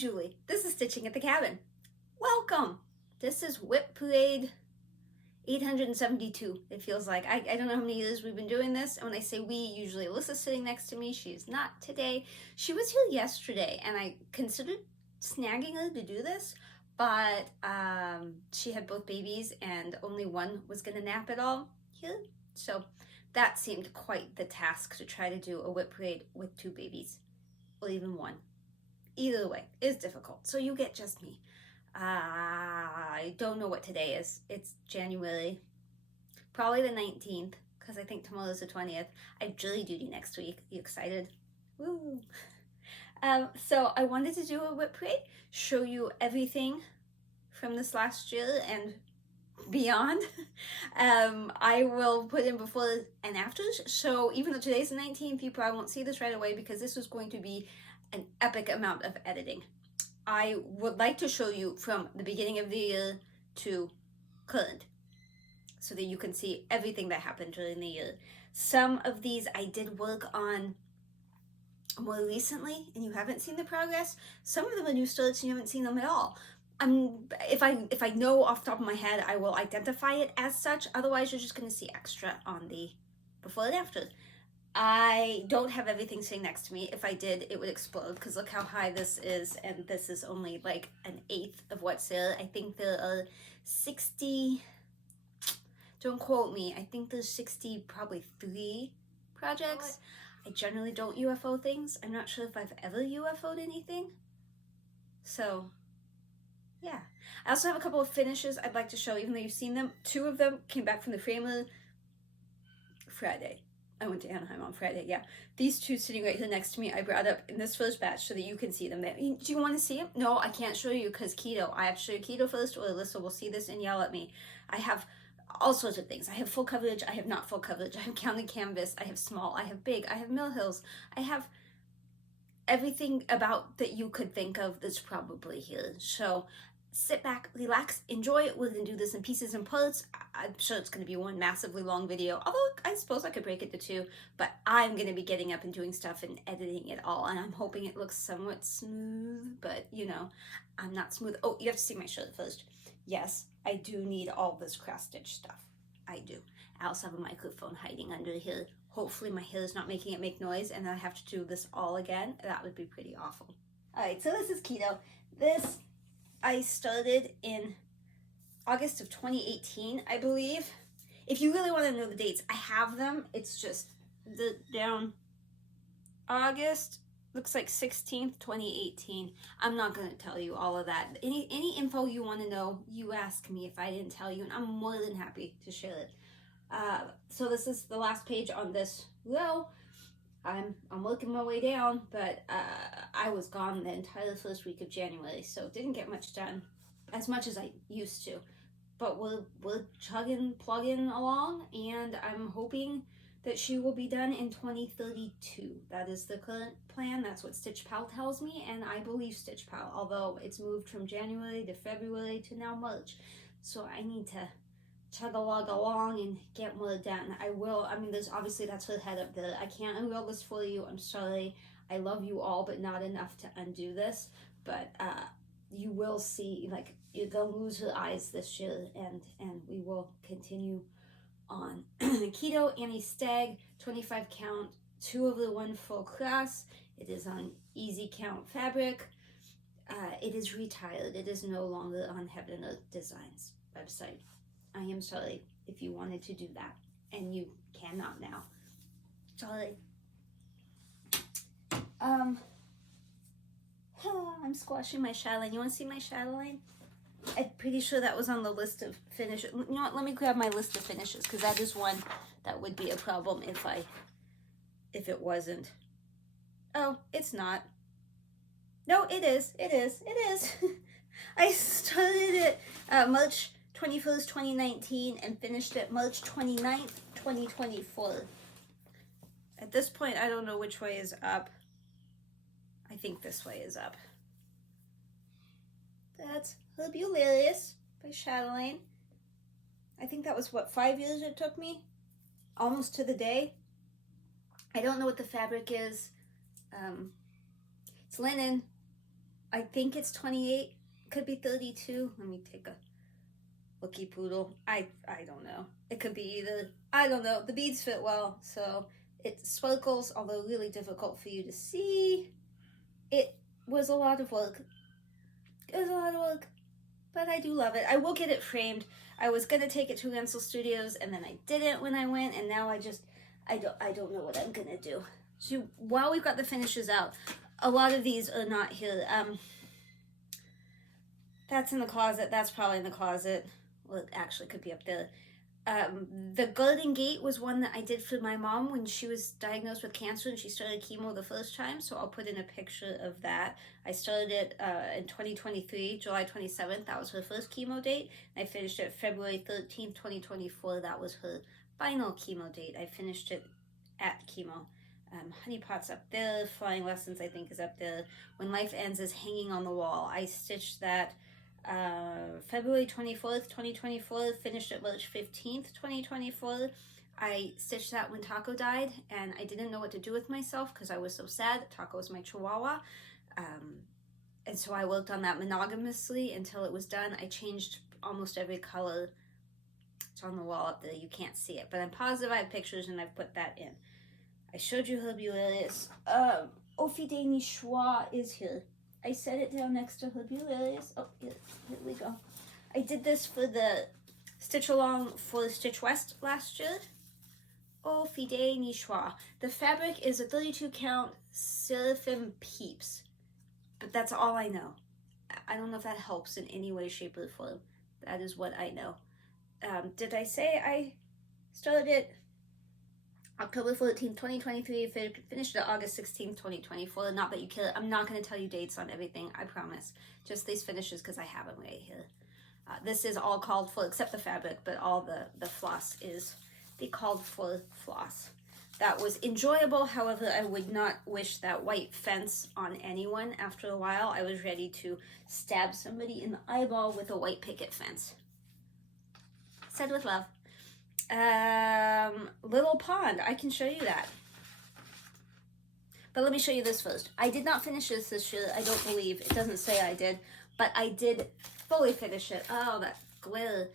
Julie. This is Stitching at the Cabin. Welcome! This is WIP Parade 872, it feels like. I don't know how many years we've been doing this, and when I say we, usually Alyssa's sitting next to me. She is not today. She was here yesterday, and I considered snagging her to do this, but she had both babies, and only one was going to nap at all here. So that seemed quite the task, to try to do a WIP Parade with two babies, or even one. Either way, it's difficult. So you get just me. I don't know what today is. It's January, probably the 19th, because I think tomorrow's the 20th. I have jury duty next week. Are you excited? Woo! So I wanted to do a WIP Parade, show you everything from this last year and beyond. I will put in before and afters. So even though today's the 19th, you probably won't see this right away because this is going to be an epic amount of editing. I would like to show you from the beginning of the year to current, so that you can see everything that happened during the year. Some of these I did work on more recently, and you haven't seen the progress. Some of them are new starts and you haven't seen them at all. If I know off the top of my head, I will identify it as such. Otherwise, you're just going to see extra on the before and after. I don't have everything sitting next to me. If I did, it would explode, because look how high this is, and this is only like an eighth of what's there. I think there are 60, don't quote me, I think there's 60, probably 3 projects. I generally don't UFO things. I'm not sure if I've ever UFO'd anything. So, yeah. I also have a couple of finishes I'd like to show, even though you've seen them. 2 of them came back from the framer Friday. I went to Anaheim on Friday, yeah. These 2 sitting right here next to me, I brought up in this first batch so that you can see them. Do you want to see them? No, I can't show you because keto. I have to show you keto first, or Alyssa will see this and yell at me. I have all sorts of things. I have full coverage, I have not full coverage. I have counted canvas, I have small, I have big, I have Mill Hills. I have everything about that you could think of that's probably here. So sit back, relax, enjoy it. We're going to do this in pieces and parts. I'm sure it's going to be one massively long video, although I suppose I could break it to 2, but I'm going to be getting up and doing stuff and editing it all, and I'm hoping it looks somewhat smooth, but you know, I'm not smooth. Oh, you have to see my shirt first. Yes, I do need all this cross-stitch stuff. I do. I also have a microphone hiding under here. Hopefully my hair is not making it make noise, and then I have to do this all again. That would be pretty awful. All right, so this is keto. This I started in August of 2018, I believe. If you really want to know the dates, I have them. It's just down August, looks like 16th, 2018. I'm not going to tell you all of that. Any info you want to know, you ask me if I didn't tell you, and I'm more than happy to share it. So this is the last page on this row. I'm working my way down, but I was gone the entire first week of January, so didn't get much done, as much as I used to. But we're plugging along, and I'm hoping that she will be done in 2032. That is the current plan. That's what Stitch Pal tells me, and I believe Stitch Pal, although it's moved from January to February to now March. So I need to chug along and get more done. I will. I mean, there's obviously, that's her head up there. I can't unroll this for you. I'm sorry. I love you all, but not enough to undo this. But you will see, like, you're gonna lose her eyes this year, and we will continue on. Keto Annie Stag, 25 count, 2 of the 1 full cross. It is on easy count fabric. It is retired. It is no longer on Heaven Earth Designs website. I am sorry if you wanted to do that, and you cannot now. Sorry. I'm squashing my Chatelaine. You want to see my Chatelaine? I'm pretty sure that was on the list of finishes. You know what? Let me grab my list of finishes, because that is one that would be a problem if it wasn't. Oh, it's not. No, it is. It is. It is. I started it March 21st, 2019, and finished it March 29th, 2024. At this point, I don't know which way is up. I think this way is up. That's Mirabilia by Chatelaine. I think that was, what, 5 years it took me? Almost to the day. I don't know what the fabric is. It's linen. I think it's 28, could be 32. Let me take a looky poodle. I don't know. It could be either. I don't know. The beads fit well, so it sparkles, although really difficult for you to see. It was a lot of work. It was a lot of work, but I do love it. I will get it framed. I was gonna take it to Wentzler Studios, and then I didn't when I went, and now I don't know what I'm gonna do. So while we've got the finishes out, a lot of these are not here. That's in the closet. That's probably in the closet. Well, it actually could be up there. The Golden Gate was one that I did for my mom when she was diagnosed with cancer and she started chemo the first time, so I'll put in a picture of that. I started it in 2023, July 27th. That was her first chemo date. I finished it February 13th, 2024. That was her final chemo date. I finished it at chemo. Honeypot's up there. Flying Lessons, I think, is up there. When Life Ends is hanging on the wall. I stitched that February 24th, 2024, finished it March 15th, 2024. I stitched that when Taco died, and I didn't know what to do with myself because I was so sad. Taco was my chihuahua. And so I worked on that monogamously until it was done. I changed almost every color. It's on the wall up there. You can't see it, but I'm positive I have pictures and I've put that in. I showed you Herbularius. Orchidée Niçoise is here. I set it down next to Herbularius. Oh, here we go. I did this for the Stitch Along for Stitch West last year. Orchidée Niçoise. The fabric is a 32 count Seraphim Peeps. But that's all I know. I don't know if that helps in any way, shape, or form. That is what I know. Did I say I started it October 14th, 2023, finished it August 16th, 2024. Not that you kill it. I'm not going to tell you dates on everything, I promise. Just these finishes because I have them right here. This is all called for, except the fabric, but all the floss is the called for floss. That was enjoyable, however, I would not wish that white fence on anyone after a while. I was ready to stab somebody in the eyeball with a white picket fence. Said with love. Little Pond, I can show you that. But let me show you this first. I did not finish this year, I don't believe. It doesn't say I did, but I did fully finish it. Oh, that glitter.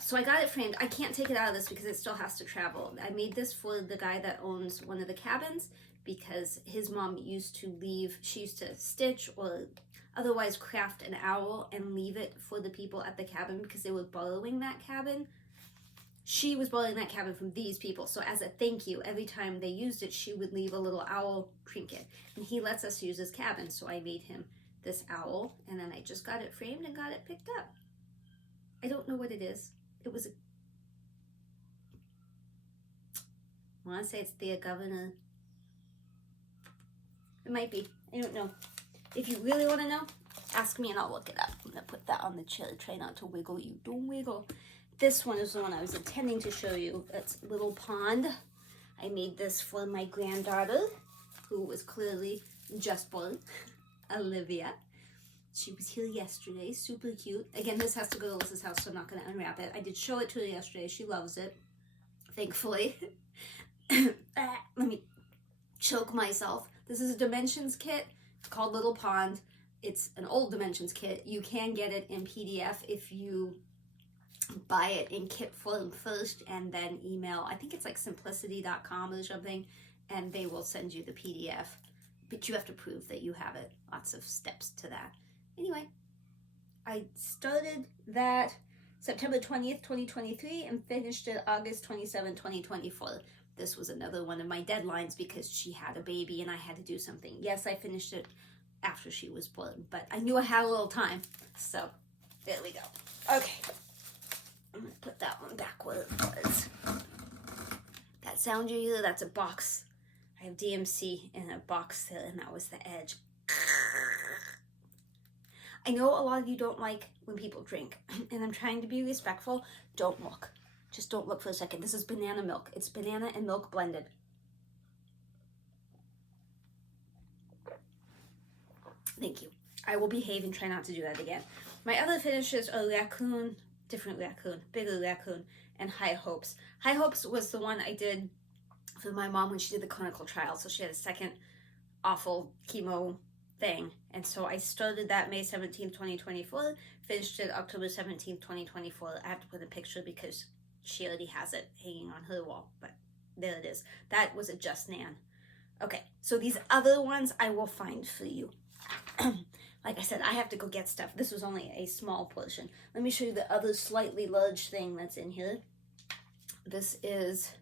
So I got it framed. I can't take it out of this because it still has to travel. I made this for the guy that owns one of the cabins because his mom used to leave, she used to stitch or otherwise craft an owl and leave it for the people at the cabin because they were borrowing that cabin. She was borrowing that cabin from these people, so as a thank you, every time they used it, she would leave a little owl trinket. And he lets us use his cabin, so I made him this owl, and then I just got it framed and got it picked up. I don't know what it is. It was I want to say it's the governor. It might be. I don't know. If you really want to know, ask me and I'll look it up. I'm going to put that on the chair. Try not to wiggle you. Don't wiggle. This one is the one I was intending to show you. That's Little Pond. I made this for my granddaughter, who was clearly just born, Olivia. She was here yesterday, super cute. Again, this has to go to Alyssa's house, so I'm not going to unwrap it. I did show it to her yesterday. She loves it, thankfully. Let me choke myself. This is a Dimensions kit called Little Pond. It's an old Dimensions kit. You can get it in PDF if you buy it in kit form first and then email. I think it's like simplicity.com or something, and they will send you the PDF. But you have to prove that you have it. Lots of steps to that. Anyway, I started that September 20th, 2023 and finished it August 27th, 2024. This was another one of my deadlines because she had a baby and I had to do something. Yes, I finished it after she was born, but I knew I had a little time. So, there we go. Okay. I'm going to put that one back where it was. That sound you hear, that's a box. I have DMC in a box there, and that was the edge. I know a lot of you don't like when people drink, and I'm trying to be respectful. Don't look. Just don't look for a second. This is banana milk. It's banana and milk blended. Thank you. I will behave and try not to do that again. My other finishes are raccoon, different raccoon, bigger raccoon, and High Hopes. High Hopes was the one I did for my mom when she did the clinical trial. So she had a second awful chemo thing. And so I started that May 17th, 2024, finished it October 17th, 2024. I have to put a picture because she already has it hanging on her wall, but there it is. That was a Just Nan. Okay, so these other ones I will find for you. Like I said, I have to go get stuff. This was only a small portion. Let me show you the other slightly large thing that's in here. This is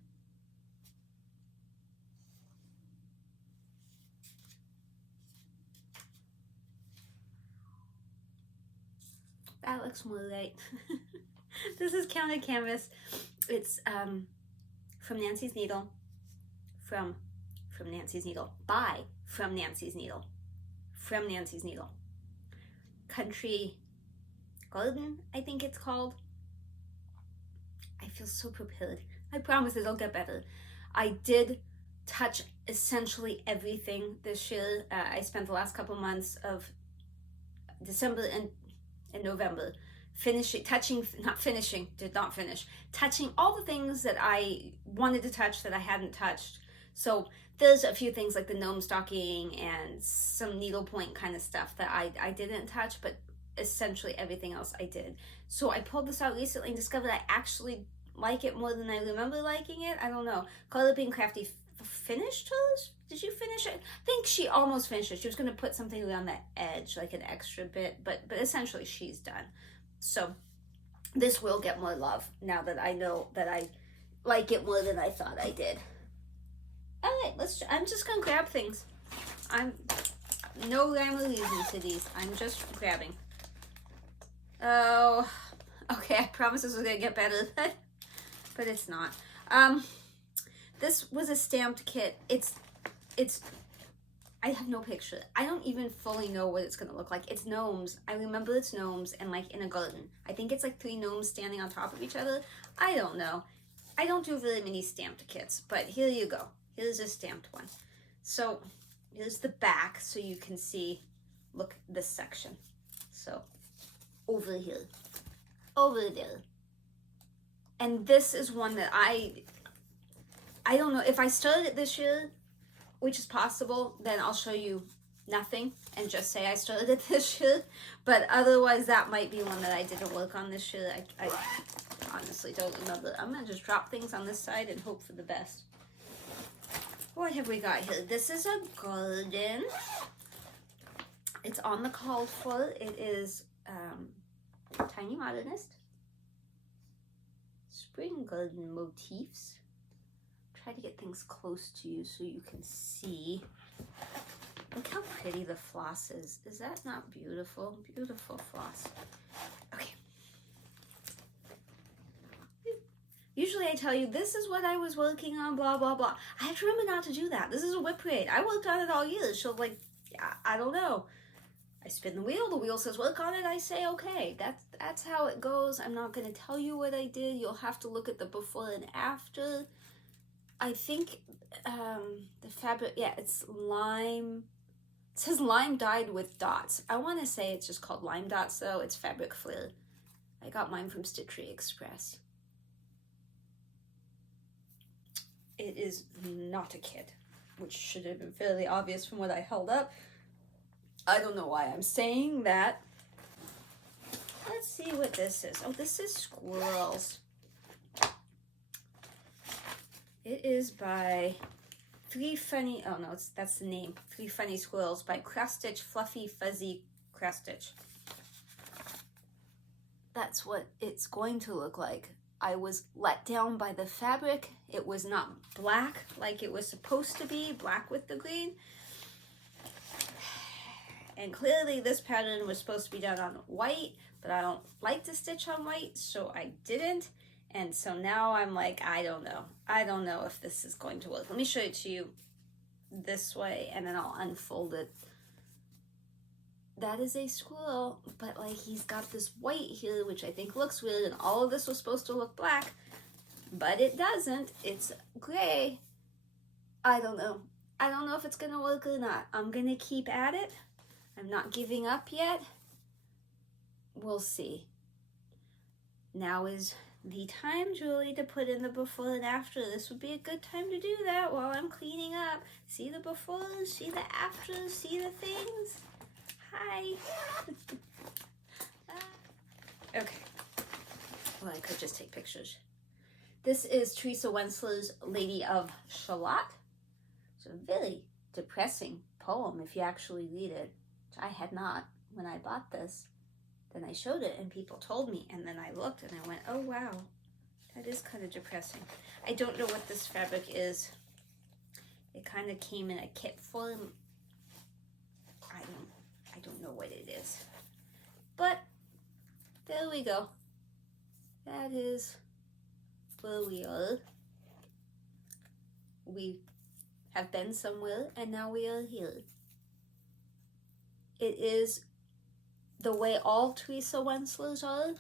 that looks more right. This is Counted Canvas. It's from Nancy's Needle, from Nancy's Needle, by from Nancy's Needle, from Nancy's Needle. Country Garden, I think it's called. I feel so prepared. I promise it'll get better. I did touch essentially everything this year. I spent the last couple months of December and November touching all the things that I wanted to touch that I hadn't touched. So there's a few things like the gnome stocking and some needlepoint kind of stuff that I didn't touch, but essentially everything else I did. So I pulled this out recently and discovered I actually like it more than I remember liking it. I don't know. Color Being Crafty finished hers? Did you finish it? I think she almost finished it. She was going to put something around the edge, like an extra bit, but essentially she's done. So this will get more love now that I know that I like it more than I thought I did. All right, I'm just going to grab things. I'm no rhyme or reason to these. I'm just grabbing. Oh, okay. I promise this was going to get better, but it's not. This was a stamped kit. It's I have no picture. I don't even fully know what it's going to look like. It's gnomes. I remember it's gnomes and like in a garden. I think it's like 3 gnomes standing on top of each other. I don't know. I don't do very many stamped kits, but here you go. Here's a stamped one. So here's the back so you can see, look, this section. So over here, over there. And this is one that I don't know, if I started it this year, which is possible, then I'll show you nothing and just say I started it this year. But otherwise, that might be one that I didn't work on this year. I honestly don't remember. I'm going to just drop things on this side and hope for the best. What have we got here? This is a garden. It's on the called for. It is Tiny Modernist. Spring garden motifs. Try to get things close to you so you can see. Look how pretty the floss is. Is that not beautiful? Beautiful floss. Okay. Usually I tell you, this is what I was working on, blah, blah, blah. I have to remember not to do that. This is a WIP Parade. I worked on it all year. So, like, I don't know. I spin the wheel says work on it, I say okay. That's how it goes. I'm not going to tell you what I did. You'll have to look at the before and after. I think the fabric, yeah, it's lime. It says lime dyed with dots. I want to say it's just called lime dots though. It's fabric flare. I got mine from Stitchery Express. It is not a kit, which should have been fairly obvious from what I held up. I don't know why I'm saying that. Let's see what this is. Oh, this is squirrels. It is by that's the name. 3 Funny Squirrels by Cross Stitch Fluffy Fuzzy Cross Stitch. That's what it's going to look like. I was let down by the fabric. It was not black like it was supposed to be, black with the green. And clearly this pattern was supposed to be done on white, but I don't like to stitch on white, so I didn't. And so now I'm like, I don't know. I don't know if this is going to work. Let me show it to you this way, and then I'll unfold it. That is a squirrel, but like he's got this white here, which I think looks weird, and all of this was supposed to look black, but it doesn't. It's gray. I don't know. I don't know if it's gonna work or not. I'm gonna keep at it. I'm not giving up yet. We'll see. Now is the time, Julie, to put in the before and after. This would be a good time to do that while I'm cleaning up. See the befores, see the afters, see the things. Hi. Okay. Well, I could just take pictures. This is Teresa Wentzler's Lady of Shalott. It's a very depressing poem if you actually read it, which I had not when I bought this. Then I showed it and people told me, and then I looked and I went, oh wow, that is kind of depressing. I don't know what this fabric is. It kind of came in a kit form. I don't know what it is. But there we go. That is where we are. We have been somewhere and now we are here. It is the way all Teresa Wentzlers are,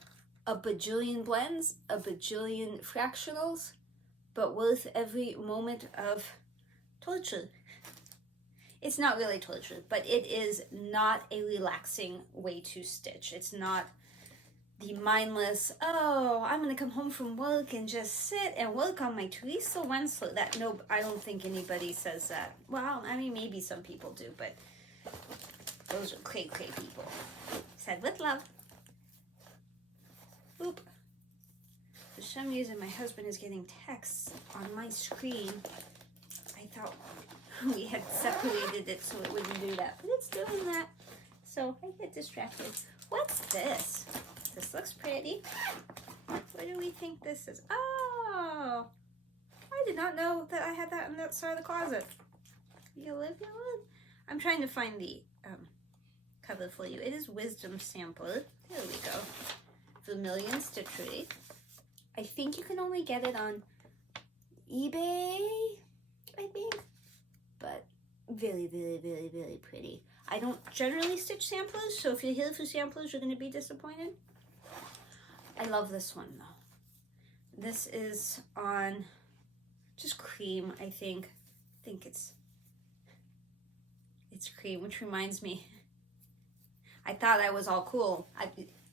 a bajillion blends, a bajillion fractionals, but worth every moment of torture. It's not really torture, but it is not a relaxing way to stitch. It's not the mindless, oh, I'm gonna come home from work and just sit and work on my Teresa Wentzler. That, no, I don't think anybody says that. Well, I mean, maybe some people do, but those are cray people. Said with love. Oop. For some reason, my husband is getting texts on my screen. I thought we had separated it so it wouldn't do that, but it's doing that. So I get distracted. What's this? This looks pretty. What do we think this is? Oh, I did not know that I had that on that side of the closet. You live, you live. I'm trying to find the cover for you. It is Wisdom Sampler. There we go. Vermilion Stitchery. I think you can only get it on eBay, I think. But very, very, very, very pretty. I don't generally stitch samplers, so if you're here for samplers, you're going to be disappointed. I love this one, though. This is on just cream, I think. I think it's cream, which reminds me, I thought I was all cool.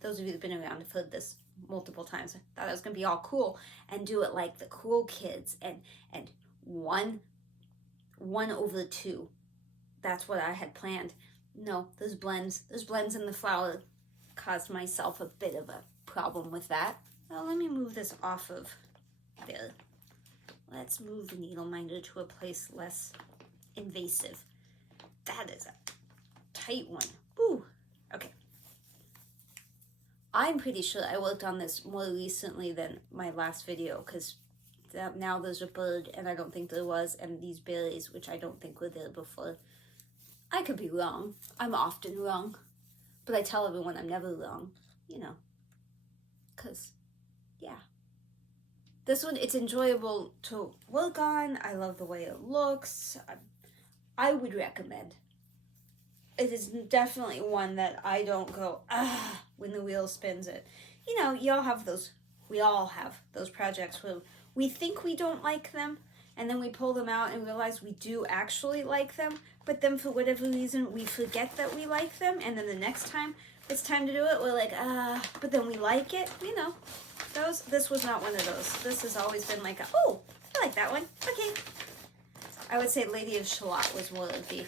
Those of you who've been around have heard this multiple times. I thought I was going to be all cool and do it like the cool kids and 1/2. That's what I had planned. No, those blends in the flower caused myself a bit of a problem with that. Well, let me move this off of there. Let's move the needle minder to a place less invasive. That is a tight one. Ooh, okay. I'm pretty sure I worked on this more recently than my last video because now there's a bird and I don't think there was, and these berries, which I don't think were there before. I could be wrong. I'm often wrong, but I tell everyone I'm never wrong, you know, because, yeah. This one, it's enjoyable to work on. I love the way it looks. I would recommend. It is definitely one that I don't go, when the wheel spins it. You know, we all have those projects where we think we don't like them, and then we pull them out and realize we do actually like them, but then for whatever reason, we forget that we like them, and then the next time it's time to do it, we're like, but then we like it, you know. This was not one of those. This has always been like, oh, I like that one, okay. I would say Lady of Shalott was one of the,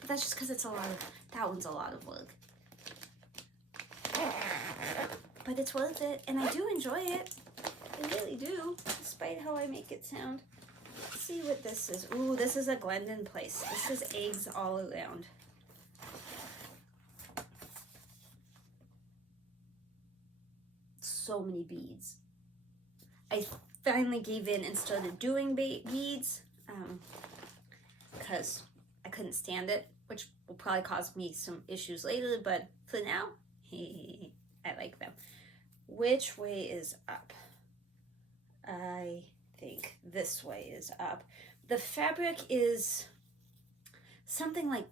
but that's just because that one's a lot of work. But it's worth it, and I do enjoy it. I really do, despite how I make it sound. Let's see what this is. Ooh, this is a Glendon Place. This is eggs all around. So many beads. I finally gave in and started doing beads because I couldn't stand it, which will probably cause me some issues later, but for now, I like them. Which way is up? I think this way is up. The fabric is something like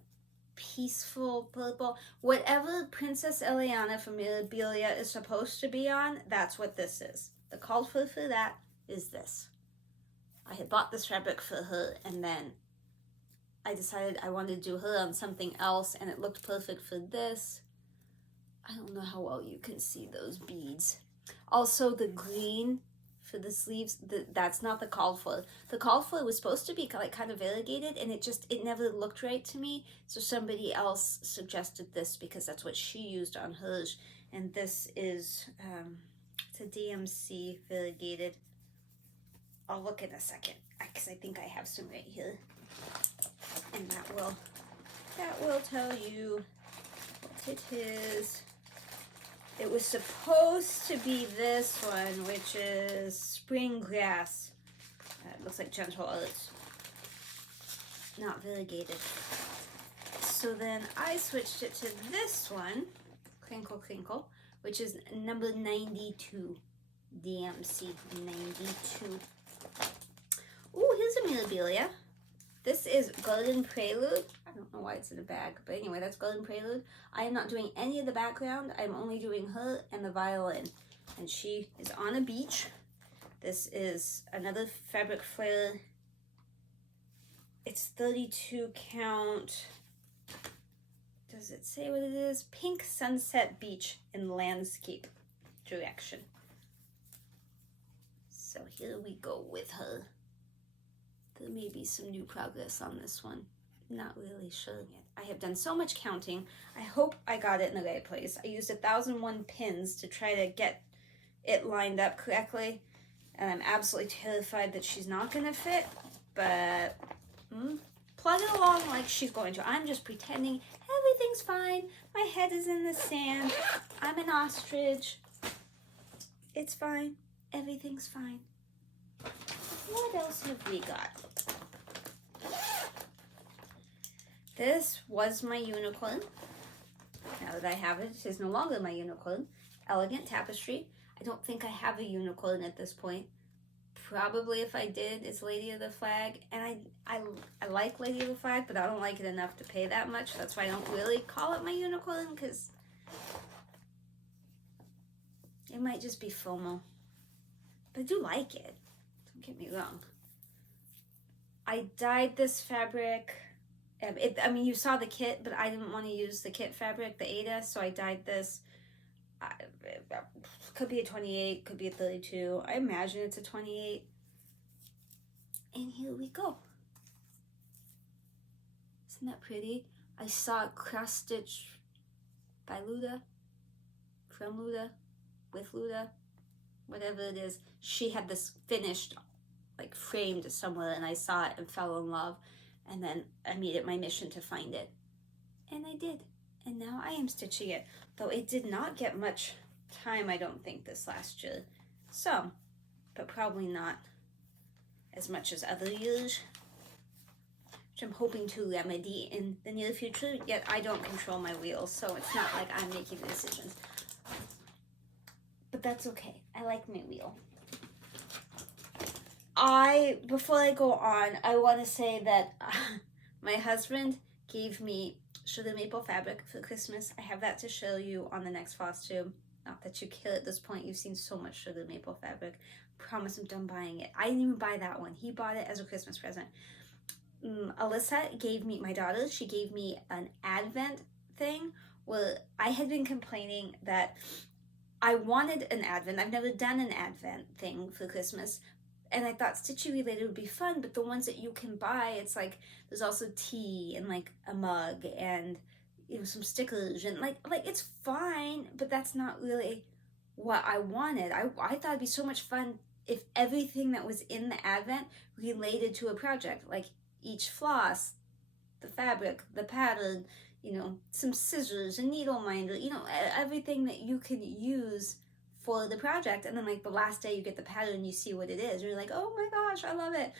peaceful purple. Whatever Princess Eliana from Mirabilia is supposed to be on, that's what this is. The call for that is this. I had bought this fabric for her, and then I decided I wanted to do her on something else, and it looked perfect for this. I don't know how well you can see those beads. Also the green for the sleeves, that's not the called for. The called for was supposed to be like kind of variegated, and it never looked right to me. So somebody else suggested this because that's what she used on hers. And this is, it's a DMC variegated. I'll look in a second because I think I have some right here. And that will tell you what it is. It was supposed to be this one, which is Spring Grass. It looks like Gentle Arts. Not variegated. So then I switched it to this one, Crinkle Crinkle, which is number 92. DMC 92. Ooh, here's a Mirabilia. This is Golden Prelude. I don't know why it's in a bag, but anyway, that's Golden Prelude. I am not doing any of the background. I'm only doing her and the violin. And she is on a beach. This is another fabric flare. It's 32 count. Does it say what it is? Pink Sunset Beach in landscape direction. So here we go with her. There may be some new progress on this one. Not really showing it. I have done so much counting. I hope I got it in the right place. I used 1,001 pins to try to get it lined up correctly. And I'm absolutely terrified that she's not going to fit. But plug it along like she's going to. I'm just pretending everything's fine. My head is in the sand. I'm an ostrich. It's fine. Everything's fine. What else have we got? This was my unicorn. Now that I have it, it is no longer my unicorn. Elegant Tapestry. I don't think I have a unicorn at this point. Probably if I did, it's Lady of the Flag. And I like Lady of the Flag, but I don't like it enough to pay that much. That's why I don't really call it my unicorn, because it might just be FOMO. But I do like it. Don't get me wrong. I dyed this fabric. I mean, you saw the kit, but I didn't want to use the kit fabric, the Ada, so I dyed this. Could be a 28, could be a 32. I imagine it's a 28. And here we go. Isn't that pretty? I saw it cross-stitch by Luda, from Luda, with Luda, whatever it is. She had this finished, like framed somewhere, and I saw it and fell in love. And then I made it my mission to find it. And I did. And now I am stitching it. Though it did not get much time, I don't think, this last year. Some, but probably not as much as other years. Which I'm hoping to remedy in the near future. Yet I don't control my wheels, so it's not like I'm making the decisions. But that's okay. I like my wheel. Before I go on, I want to say that my husband gave me sugar maple fabric for Christmas. I have that to show you on the next floss tube. Not that you care at this point. You've seen so much sugar maple fabric. Promise I'm done buying it. I didn't even buy that one. He bought it as a Christmas present. Alyssa gave me, my daughter, she gave me an Advent thing where I had been complaining that I wanted an Advent. I've never done an Advent thing for Christmas. And I thought stitchy related would be fun, but the ones that you can buy, it's like, there's also tea and like a mug and, you know, some stickers and like it's fine, but that's not really what I wanted. I thought it'd be so much fun if everything that was in the Advent related to a project, like each floss, the fabric, the pattern, you know, some scissors, a needle minder, you know, everything that you can use for the project. And then like the last day you get the pattern and you see what it is. And you're like, oh my gosh, I love it.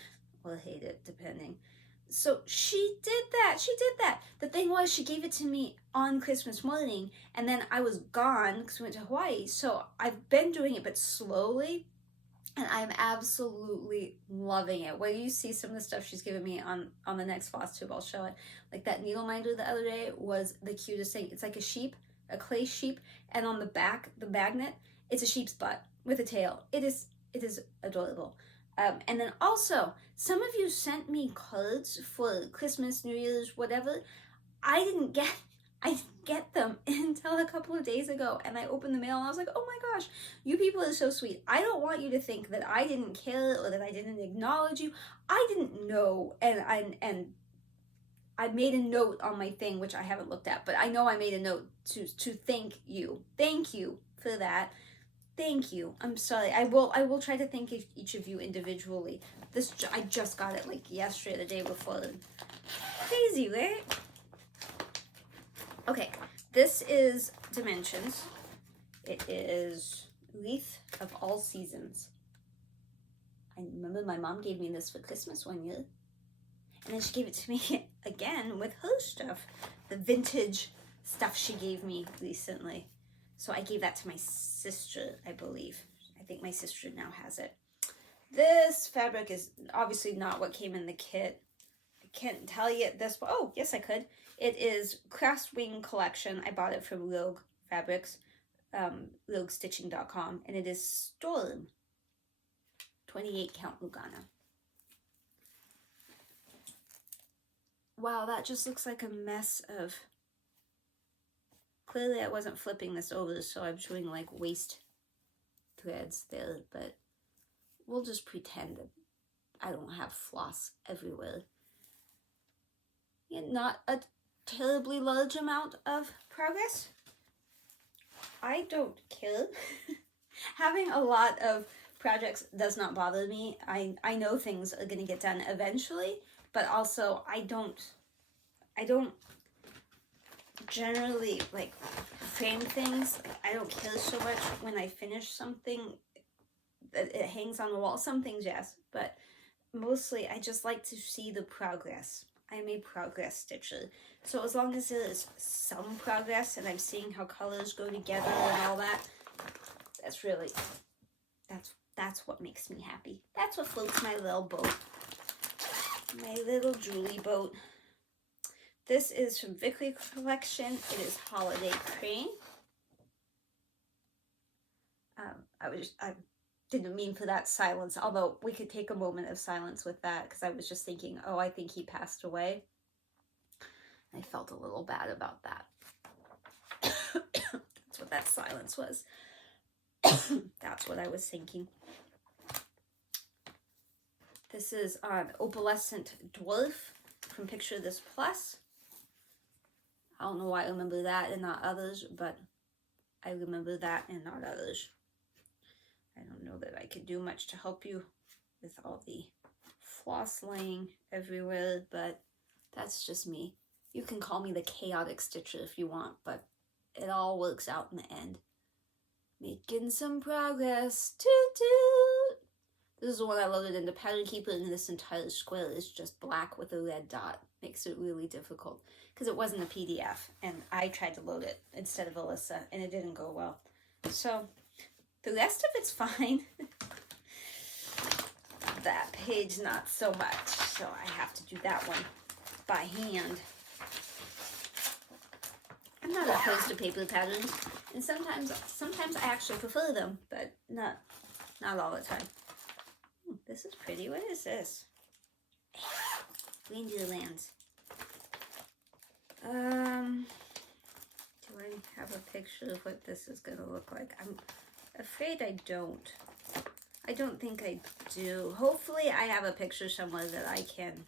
Or hate it, depending. So she did that. She did that. The thing was, she gave it to me on Christmas morning, and then I was gone because we went to Hawaii. So I've been doing it, but slowly, and I'm absolutely loving it. When you see some of the stuff she's given me on the next floss tube, I'll show it. Like that needle minder the other day was the cutest thing. It's like a sheep, a clay sheep, and on the back, the magnet, it's a sheep's butt with a tail. It is adorable. And then also, some of you sent me cards for Christmas, New Year's, whatever. I I didn't get them until a couple of days ago, and I opened the mail and I was like, oh my gosh, you people are so sweet. I don't want you to think that I didn't care or that I didn't acknowledge you. I didn't know, and I made a note on my thing, which I haven't looked at, but I know I made a note to thank you. Thank you for that. Thank you. I'm sorry. I will try to thank each of you individually. I just got it like yesterday, the day before. Crazy, right? Okay, this is Dimensions. It is Wreath of All Seasons. I remember my mom gave me this for Christmas one year. And then she gave it to me again with her stuff. The vintage stuff she gave me recently. So I gave that to my sister, I believe. I think my sister now has it. This fabric is obviously not what came in the kit. I can't tell you this. Oh, yes, I could. It is Craftwing Collection. I bought it from Rogue Fabrics, roguestitching.com. And it is Storm. 28 count Lugana. Wow, that just looks like a mess of... Clearly I wasn't flipping this over, so I'm showing like waist threads there, but we'll just pretend that I don't have floss everywhere. Yeah, not a terribly large amount of progress. I don't care. Having a lot of projects does not bother me. I know things are going to get done eventually, but also I don't generally like frame things. I don't care so much when I finish something that it hangs on the wall. Some things, yes, but mostly I just like to see the progress. I'm a progress stitcher. So as long as there is some progress and I'm seeing how colors go together and all that, that's really, that's what makes me happy. That's what floats my little boat. My little Julie boat. This is from Vickery Collection. It is Holiday Crane. I didn't mean for that silence, although we could take a moment of silence with that, because I was just thinking, oh, I think he passed away. I felt a little bad about that. That's what that silence was. That's what I was thinking. This is Opalescent Dwarf from Picture This Plus. I don't know why I remember that and not others, but I remember that and not others. I don't know that I could do much to help you with all the floss laying everywhere, but that's just me. You can call me the chaotic stitcher if you want, but it all works out in the end. Making some progress. Toot toot! This is the one I loaded into Pattern Keeper, and this entire square is just black with a red dot. Makes it really difficult because it wasn't a PDF, and I tried to load it instead of Alyssa, and it didn't go well. So the rest of it's fine. That page not so much, so I have to do that one by hand. I'm not opposed to paper patterns, and sometimes I actually prefer them, but not all the time. This is pretty. What is this? Reindeer Lands. Do I have a picture of what this is going to look like? I'm afraid I don't. I don't think I do. Hopefully I have a picture somewhere that I can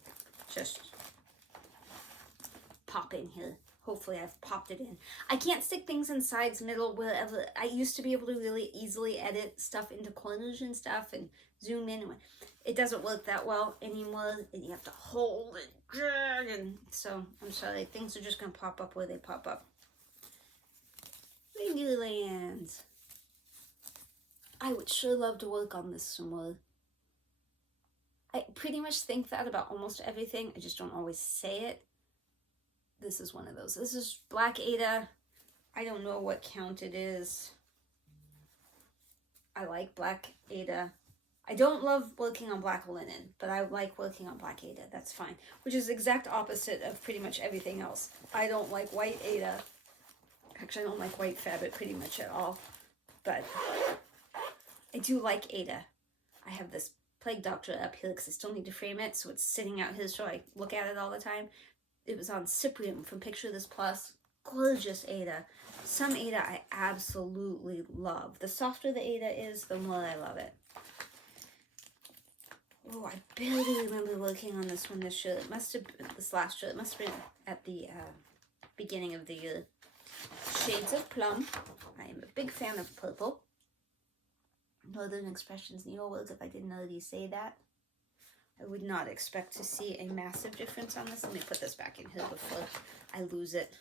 just pop in here. Hopefully I've popped it in. I can't stick things in sides, middle, wherever. I used to be able to really easily edit stuff into corners and stuff and zoom in. It doesn't work that well anymore, and you have to hold and drag, and so I'm sorry. Things are just going to pop up where they pop up. Reindeer Lands. I would sure love to work on this some more. I pretty much think that about almost everything. I just don't always say it. This is one of those. This is Black Ada. I don't know what count it is. I like Black Ada. I don't love working on black linen, but I like working on Black Ada. That's fine. Which is the exact opposite of pretty much everything else. I don't like white Ada. Actually, I don't like white fabric pretty much at all. But I do like Ada. I have this Plague Doctor up here because I still need to frame it, so it's sitting out here so I look at it all the time. It was on Cyprium from Picture This Plus. gorgeous Aida. Some Aida I absolutely love. The softer the Aida is, the more I love it. Oh, I barely remember working on this one this year. It must have been this last year. It must have been at the beginning of the year. Shades of Plum. I am a big fan of purple. Northern Expressions needlework, if I didn't already say that. I would not expect to see a massive difference on this. Let me put this back in here before I lose it.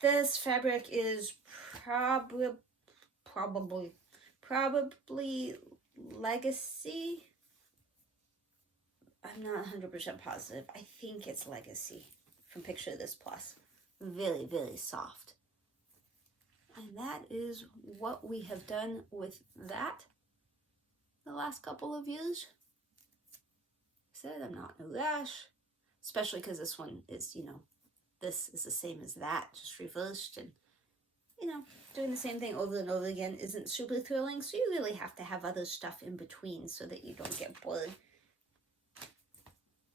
This fabric is probably Legacy. I'm not 100% positive. I think it's Legacy from Picture This Plus. Very, very soft. And that is what we have done with that the last couple of years. I said I'm not in a rush, especially because this one is, you know, this is the same as that, just reversed, and, you know, doing the same thing over and over again isn't super thrilling, so you really have to have other stuff in between so that you don't get bored.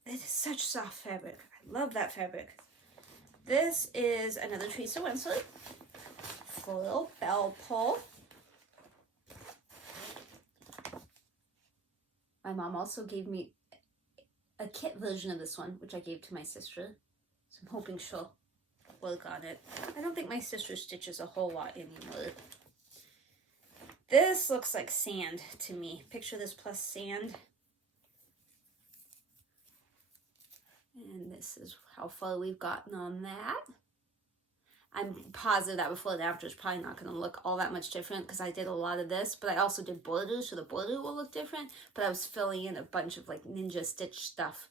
It is such soft fabric. I love that fabric. This is another Teresa Wentzler floral bell pull. My mom also gave me a kit version of this one, which I gave to my sister. So I'm hoping she'll work on it. I don't think my sister stitches a whole lot anymore. This looks like sand to me. Picture This Plus sand. And this is how far we've gotten on that. I'm positive that before and after is probably not going to look all that much different because I did a lot of this, but I also did borders, so the border will look different. But I was filling in a bunch of like ninja stitch stuff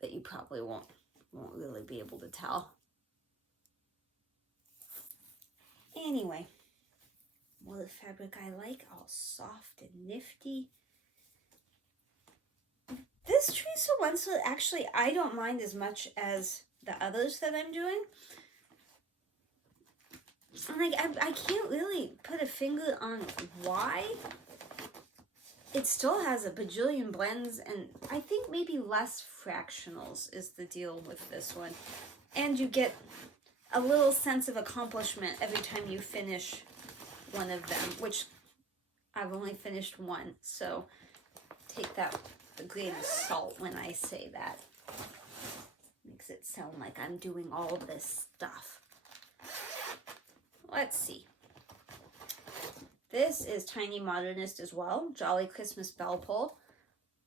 that you probably won't really be able to tell. Anyway, more the fabric I like, all soft and nifty. This Teresa Wentzler, actually, I don't mind as much as the others that I'm doing. Like, I can't really put a finger on why. It still has a bajillion blends, and I think maybe less fractionals is the deal with this one. And you get a little sense of accomplishment every time you finish one of them, which I've only finished one, so take that with a grain of salt when I say that. Makes it sound like I'm doing all this stuff. Let's see. This is Tiny Modernist as well. Jolly Christmas Bell Pull.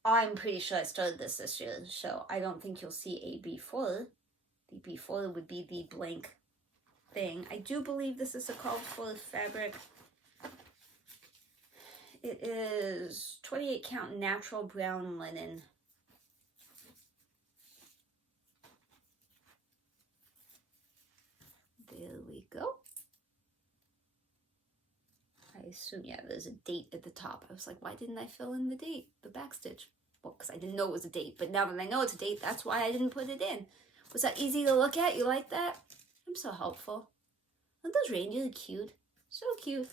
I'm pretty sure I started this year, so I don't think you'll see a B4. The B4 would be the blank thing. I do believe this is a called for fabric. It is 28 count natural brown linen. There we go. I assume, yeah, there's a date at the top. I was like, why didn't I fill in the date, the backstitch? Well, because I didn't know it was a date, but now that I know it's a date, that's why I didn't put it in. Was that easy to look at? You like that? I'm so helpful. Aren't those reindeer cute? So cute.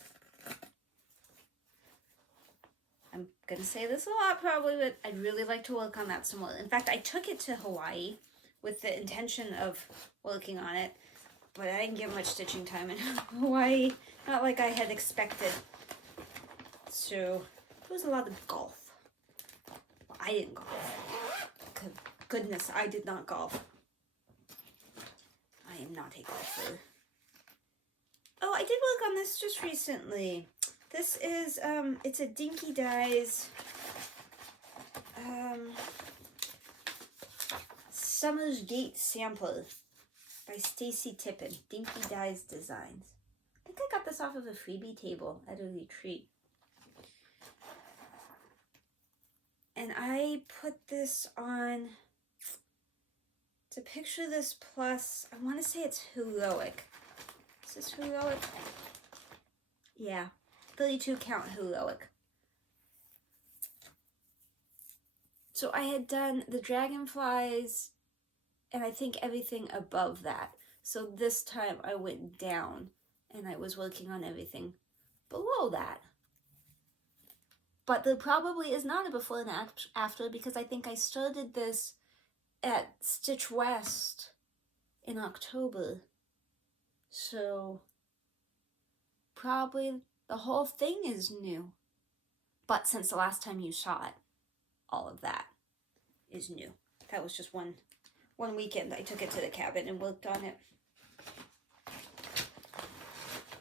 I'm gonna say this a lot probably, but I'd really like to work on that some more. In fact, I took it to Hawaii with the intention of working on it, but I didn't get much stitching time in Hawaii. Not like I had expected. So, it was a lot of golf. Well, I didn't golf. Goodness, I did not golf. I am not a golfer. Oh, I did work on this just recently. This is, it's a Dinky Dyes, Summer's Gate sampler by Stacy Tippin, Dinky Dyes Designs. I think I got this off of a freebie table at a retreat. And I put this on, to Picture This Plus, I want to say it's Heroic. Is this Heroic? Yeah, 32 count Heroic. So I had done the dragonflies and I think everything above that. So this time I went down and I was working on everything below that. But there probably is not a before and after because I think I started this at Stitch West in October. So probably the whole thing is new. But since the last time you saw it, all of that is new. That was just one weekend. I took it to the cabin and worked on it.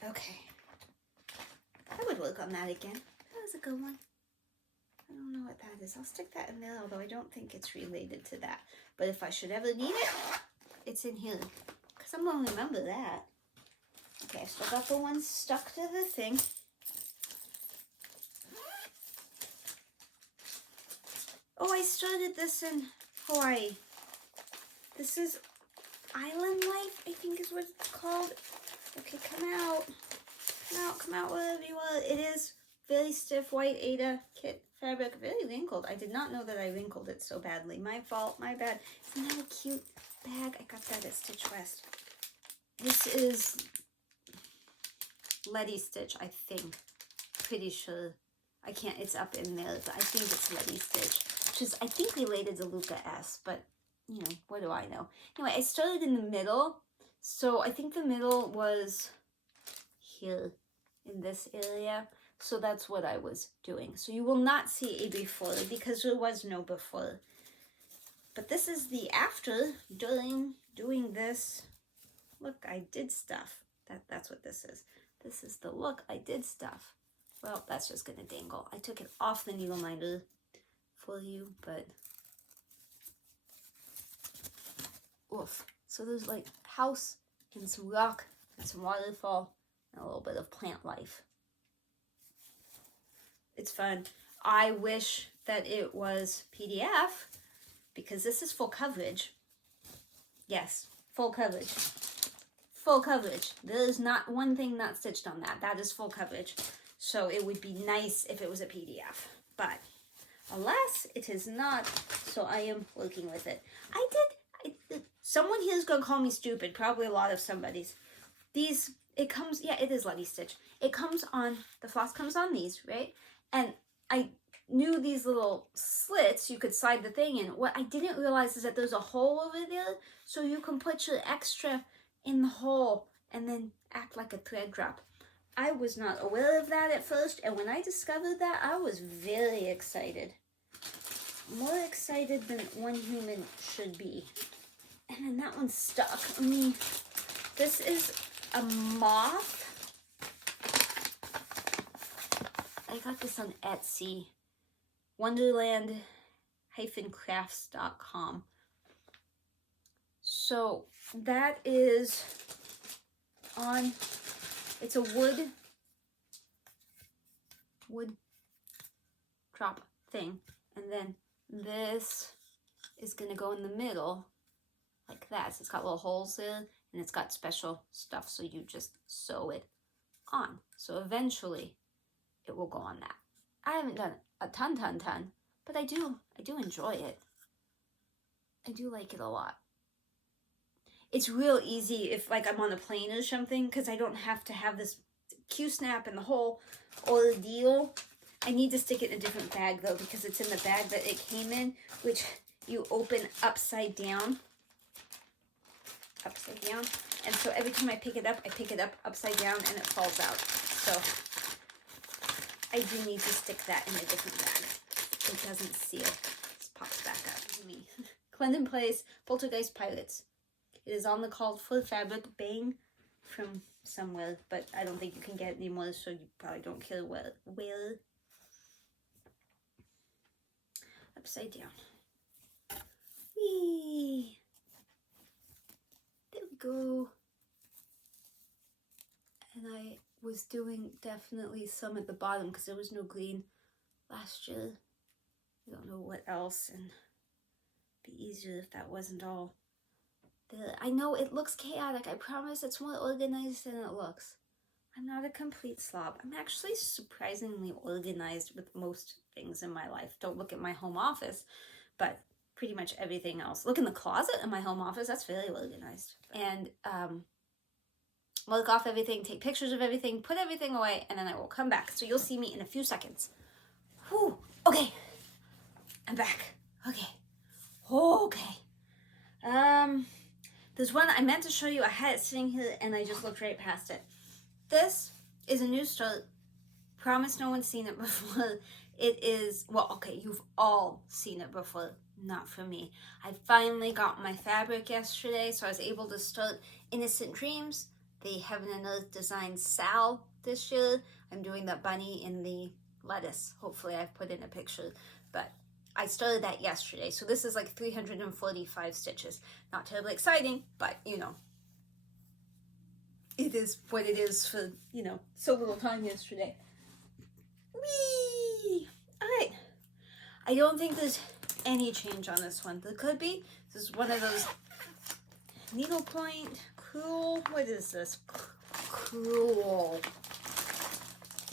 Okay. I would work on that again. That was a good one. I don't know what that is. I'll stick that in there, although I don't think it's related to that. But if I should ever need it, it's in here. Because I'm going to remember that. Okay, I still got the one stuck to the thing. Oh, I started this in Hawaii. This is Island Life, I think is what it's called. Okay, come out. Come out wherever you are. It is very stiff white Aida kit fabric, very wrinkled. I did not know that I wrinkled it so badly. My fault, my bad. Isn't that a cute bag? I got that at Stitch West. This is Letty Stitch, I think. Pretty sure. I can't, it's up in there, but I think it's Letty Stitch, which is, I think, related to Luca S, but, you know, what do I know? Anyway, I started in the middle, so I think the middle was here in this area, so that's what I was doing. So you will not see a before, because there was no before. But this is the after, during doing this. Look, I did stuff. That's what this is. This is the look, I did stuff. Well, that's just gonna dangle. I took it off the needle minder for you, but oof. So there's like house and some rock and some waterfall and a little bit of plant life. It's fun. I wish that it was PDF because this is full coverage. Yes, full coverage. Full coverage. There is not one thing not stitched on that. That is full coverage. So it would be nice if it was a PDF, but alas, it is not, so I am working with it. Someone here is going to call me stupid, probably a lot of somebody's. It comes, yeah, it is Letty Stitch. It comes on, the floss comes on these, right? And I knew these little slits, you could slide the thing in. What I didn't realize is that there's a hole over there, so you can put your extra in the hole and then act like a thread drop. I was not aware of that at first, and when I discovered that, I was very excited. More excited than one human should be. And then that one's stuck. I mean, this is a moth. I got this on Etsy. Wonderland-crafts.com. So that is on... It's a wood drop thing. And then this is going to go in the middle like that. So it's got little holes there and it's got special stuff. So you just sew it on. So eventually it will go on that. I haven't done a ton, but I do enjoy it. I do like it a lot. It's real easy if like I'm on a plane or something because I don't have to have this Q-snap and the whole ordeal. I need to stick it in a different bag though because it's in the bag that it came in, which you open upside down. And so every time I pick it up upside down and it falls out. So I do need to stick that in a different bag. It doesn't seal. It pops back up. Me. Clendon Place, Poltergeist Pirates. It is on the called for fabric bang from somewhere, but I don't think you can get it anymore, so you probably don't care where. Upside down. Whee! There we go. And I was doing definitely some at the bottom because there was no green last year. I don't know what else, and it'd be easier if that wasn't all there. I know it looks chaotic. I promise it's more organized than it looks. I'm not a complete slob. I'm actually surprisingly organized with most things in my life. Don't look at my home office, but pretty much everything else. Look in the closet in my home office. That's very organized. And mark off everything, take pictures of everything, put everything away, and then I will come back. So you'll see me in a few seconds. Whew. Okay. I'm back. Okay. There's one I meant to show you. I had it sitting here and I just looked right past it. This is a new start. Promise no one's seen it before. It is, well, okay, you've all seen it before. Not for me. I finally got my fabric yesterday, so I was able to start Innocent Dreams, the Heaven and Earth Design Sal this year. I'm doing the bunny in the lettuce. Hopefully I've put in a picture, but I started that yesterday. So this is like 345 stitches. Not terribly exciting, but you know, it is what it is for, you know, so little time yesterday. Whee! All right. I don't think there's any change on this one. There could be. This is one of those needlepoint, cruel. What is this? Cruel.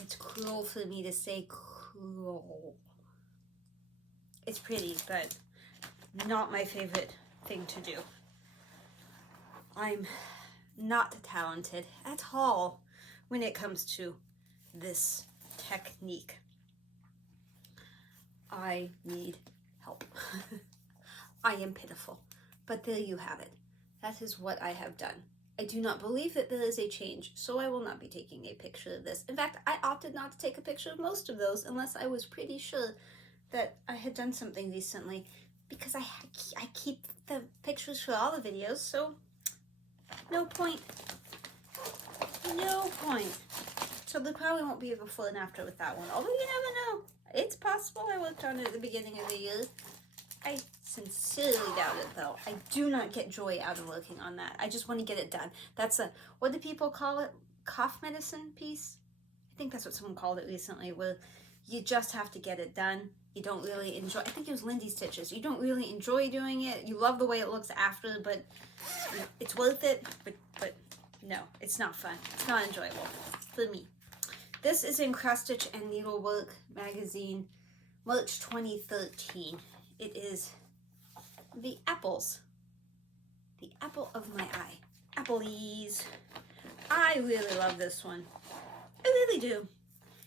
It's cruel for me to say cruel. It's pretty, but not my favorite thing to do. I'm not talented at all when it comes to this technique. I need help. I am pitiful, but there you have it. That is what I have done. I do not believe that there is a change, so I will not be taking a picture of this. In fact, I opted not to take a picture of most of those unless I was pretty sure that I had done something recently, because I keep the pictures for all the videos, so no point. No point. So there probably won't be a before and after with that one, although you never know. It's possible I worked on it at the beginning of the year. I sincerely doubt it, though. I do not get joy out of working on that. I just want to get it done. That's a, what do people call it? Cough medicine piece? I think that's what someone called it recently, where you just have to get it done. You don't really enjoy, I think it was Lindy Stitches. You don't really enjoy doing it. You love the way it looks after, but it's worth it. But no, it's not fun. It's not enjoyable for me. This is in Cross Stitch and Needlework magazine, March 2013. It is the apples. The apple of my eye. Appleys. I really love this one. I really do.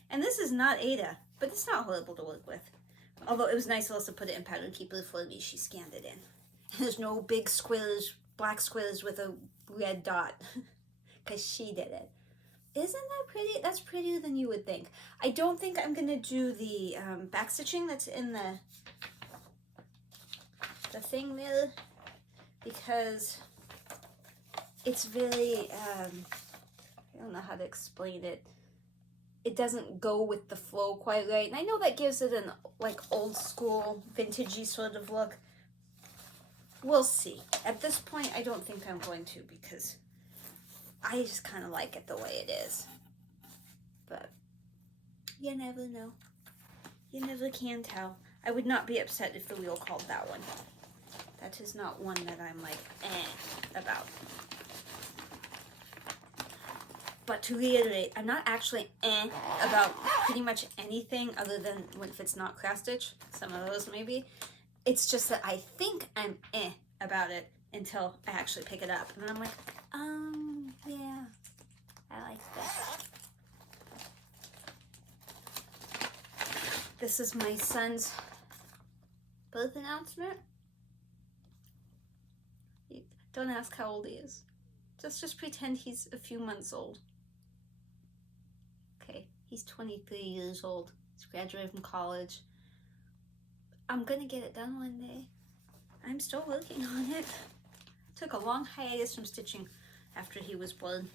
And this is not Ada, but it's not horrible to work with. Although it was nice to also put it in Pattern Keeper for me. She scanned it in. There's no big squares, black squares with a red dot, because she did it. Isn't that pretty? That's prettier than you would think. I don't think I'm going to do the back stitching that's in the thing there, because it's very, I don't know how to explain it. It doesn't go with the flow quite right. And I know that gives it an like old school, vintagey sort of look. We'll see. At this point, I don't think I'm going to, because I just kind of like it the way it is. But you never know. You never can tell. I would not be upset if the wheel called that one. That is not one that I'm like, about. But to reiterate, I'm not actually about pretty much anything other than if it's not cross stitch. Some of those maybe. It's just that I think I'm about it until I actually pick it up. And then I'm like, yeah, I like this. This is my son's birth announcement. Don't ask how old he is. Just pretend he's a few months old. Okay, he's 23 years old. He's graduated from college. I'm gonna get it done one day. I'm still working on it. Took a long hiatus from stitching after he was born.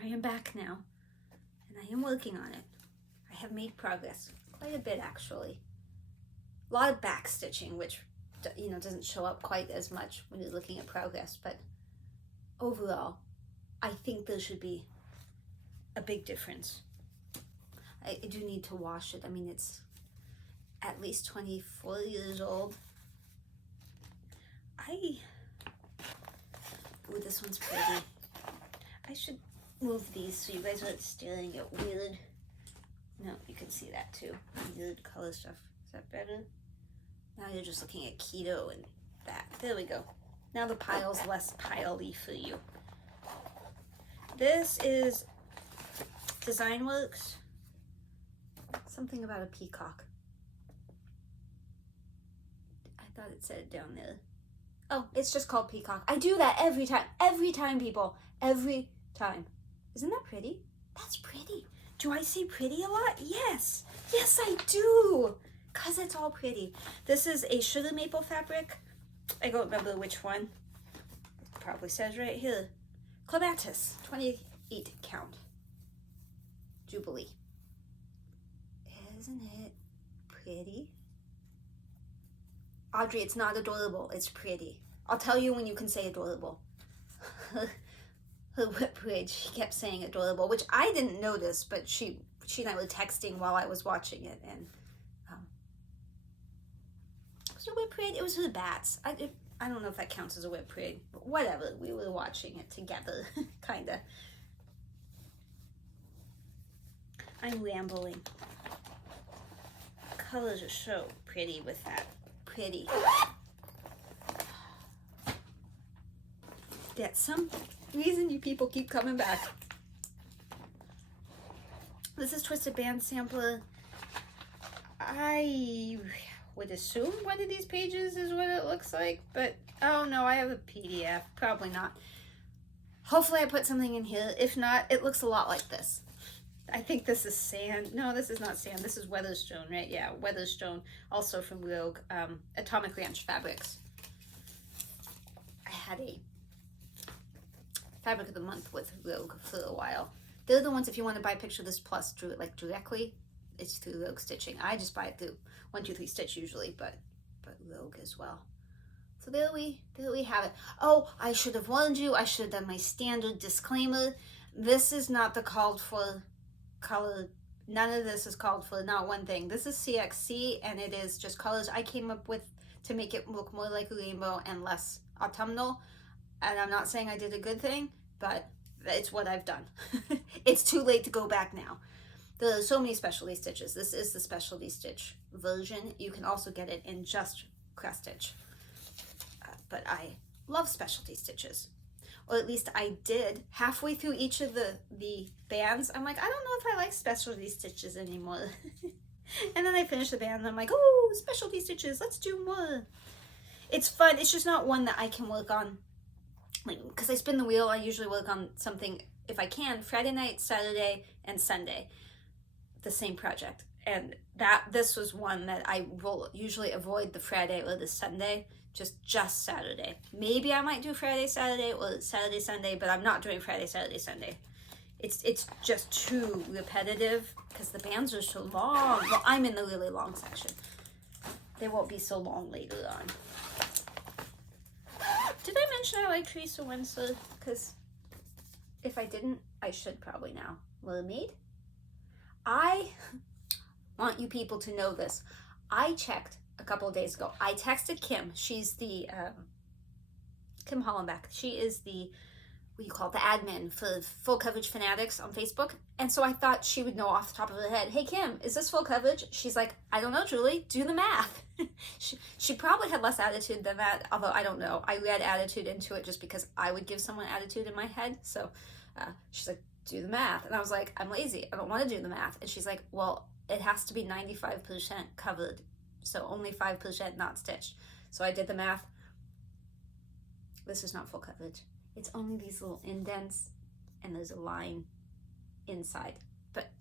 I am back now, and I am working on it. I have made progress, quite a bit actually. A lot of back stitching, which, you know, doesn't show up quite as much when you're looking at progress, but overall, I think there should be a big difference. I do need to wash it. I mean, it's at least 24 years old. Ooh, this one's pretty. I should move these so you guys aren't staring at weird. No, you can see that too. Weird color stuff. Is that better? Now you're just looking at keto and that. There we go. Now the pile's less pile-y for you. This is Design Works. Something about a peacock. I thought it said it down there. Oh, it's just called peacock. I do that every time, people. Every time. Isn't that pretty? That's pretty. Do I say pretty a lot? Yes. Yes, I do. Because it's all pretty. This is a sugar maple fabric. I don't remember which one. It probably says right here. Clematis, 28 count. Jubilee. Isn't it pretty? Audrey, it's not adorable. It's pretty. I'll tell you when you can say adorable. Her WIP Parade, she kept saying adorable, which I didn't notice, but she and I were texting while I was watching it, and it was a WIP Parade. It was her bats. I don't know if that counts as a WIP Parade, but whatever. We were watching it together, kinda. I'm rambling. Colors are so pretty with that. Pretty. That's some reason you people keep coming back. This is Twisted Band Sampler. I would assume one of these pages is what it looks like, but oh no, I have a PDF. Probably not. Hopefully I put something in here. If not, it looks a lot like this. I think this is sand. No, this is not sand. This is Weatherstone, right? Yeah, Weatherstone, also from Rogue, Atomic Ranch Fabrics. I had a Fabric of the Month with Rogue for a while. They're the ones, if you want to buy a picture of this plus like directly, it's through Rogue Stitching. I just buy it through 123 Stitch usually, but Rogue as well. So there we have it. Oh, I should have warned you. I should have done my standard disclaimer. This is not the called for color. None of this is called for, not one thing. This is CXC, and it is just colors I came up with to make it look more like a rainbow and less autumnal. And I'm not saying I did a good thing, but it's what I've done. It's too late to go back now. There are so many specialty stitches. This is the specialty stitch version. You can also get it in just cross stitch. But I love specialty stitches. Or at least I did. Halfway through each of the bands, I'm like, I don't know if I like specialty stitches anymore. And then I finish the band and I'm like, oh, specialty stitches, let's do more. It's fun. It's just not one that I can work on. Like, because I spin the wheel, I usually work on something, if I can, Friday night, Saturday, and Sunday. The same project. And this was one that I will usually avoid the Friday or the Sunday. Just Saturday. Maybe I might do Friday, Saturday, or Saturday, Sunday, but I'm not doing Friday, Saturday, Sunday. It's just too repetitive because the bands are so long. Well, I'm in the really long section. They won't be so long later on. Did I mention I like Teresa Wentzler? Because if I didn't, I should probably now. Mermaid? I want you people to know this. I checked a couple of days ago. I texted Kim. She's the Kim Hollenbeck. She is the, what do you call it, the admin for Full Coverage Fanatics on Facebook. And so I thought she would know off the top of her head, hey Kim, is this full coverage? She's like, I don't know, Julie, do the math. she probably had less attitude than that, although I don't know. I read attitude into it just because I would give someone attitude in my head. So she's like, do the math. And I was like, I'm lazy. I don't want to do the math. And she's like, well, it has to be 95% covered. So only 5% not stitched. So I did the math. This is not full coverage. It's only these little indents and there's a line inside. But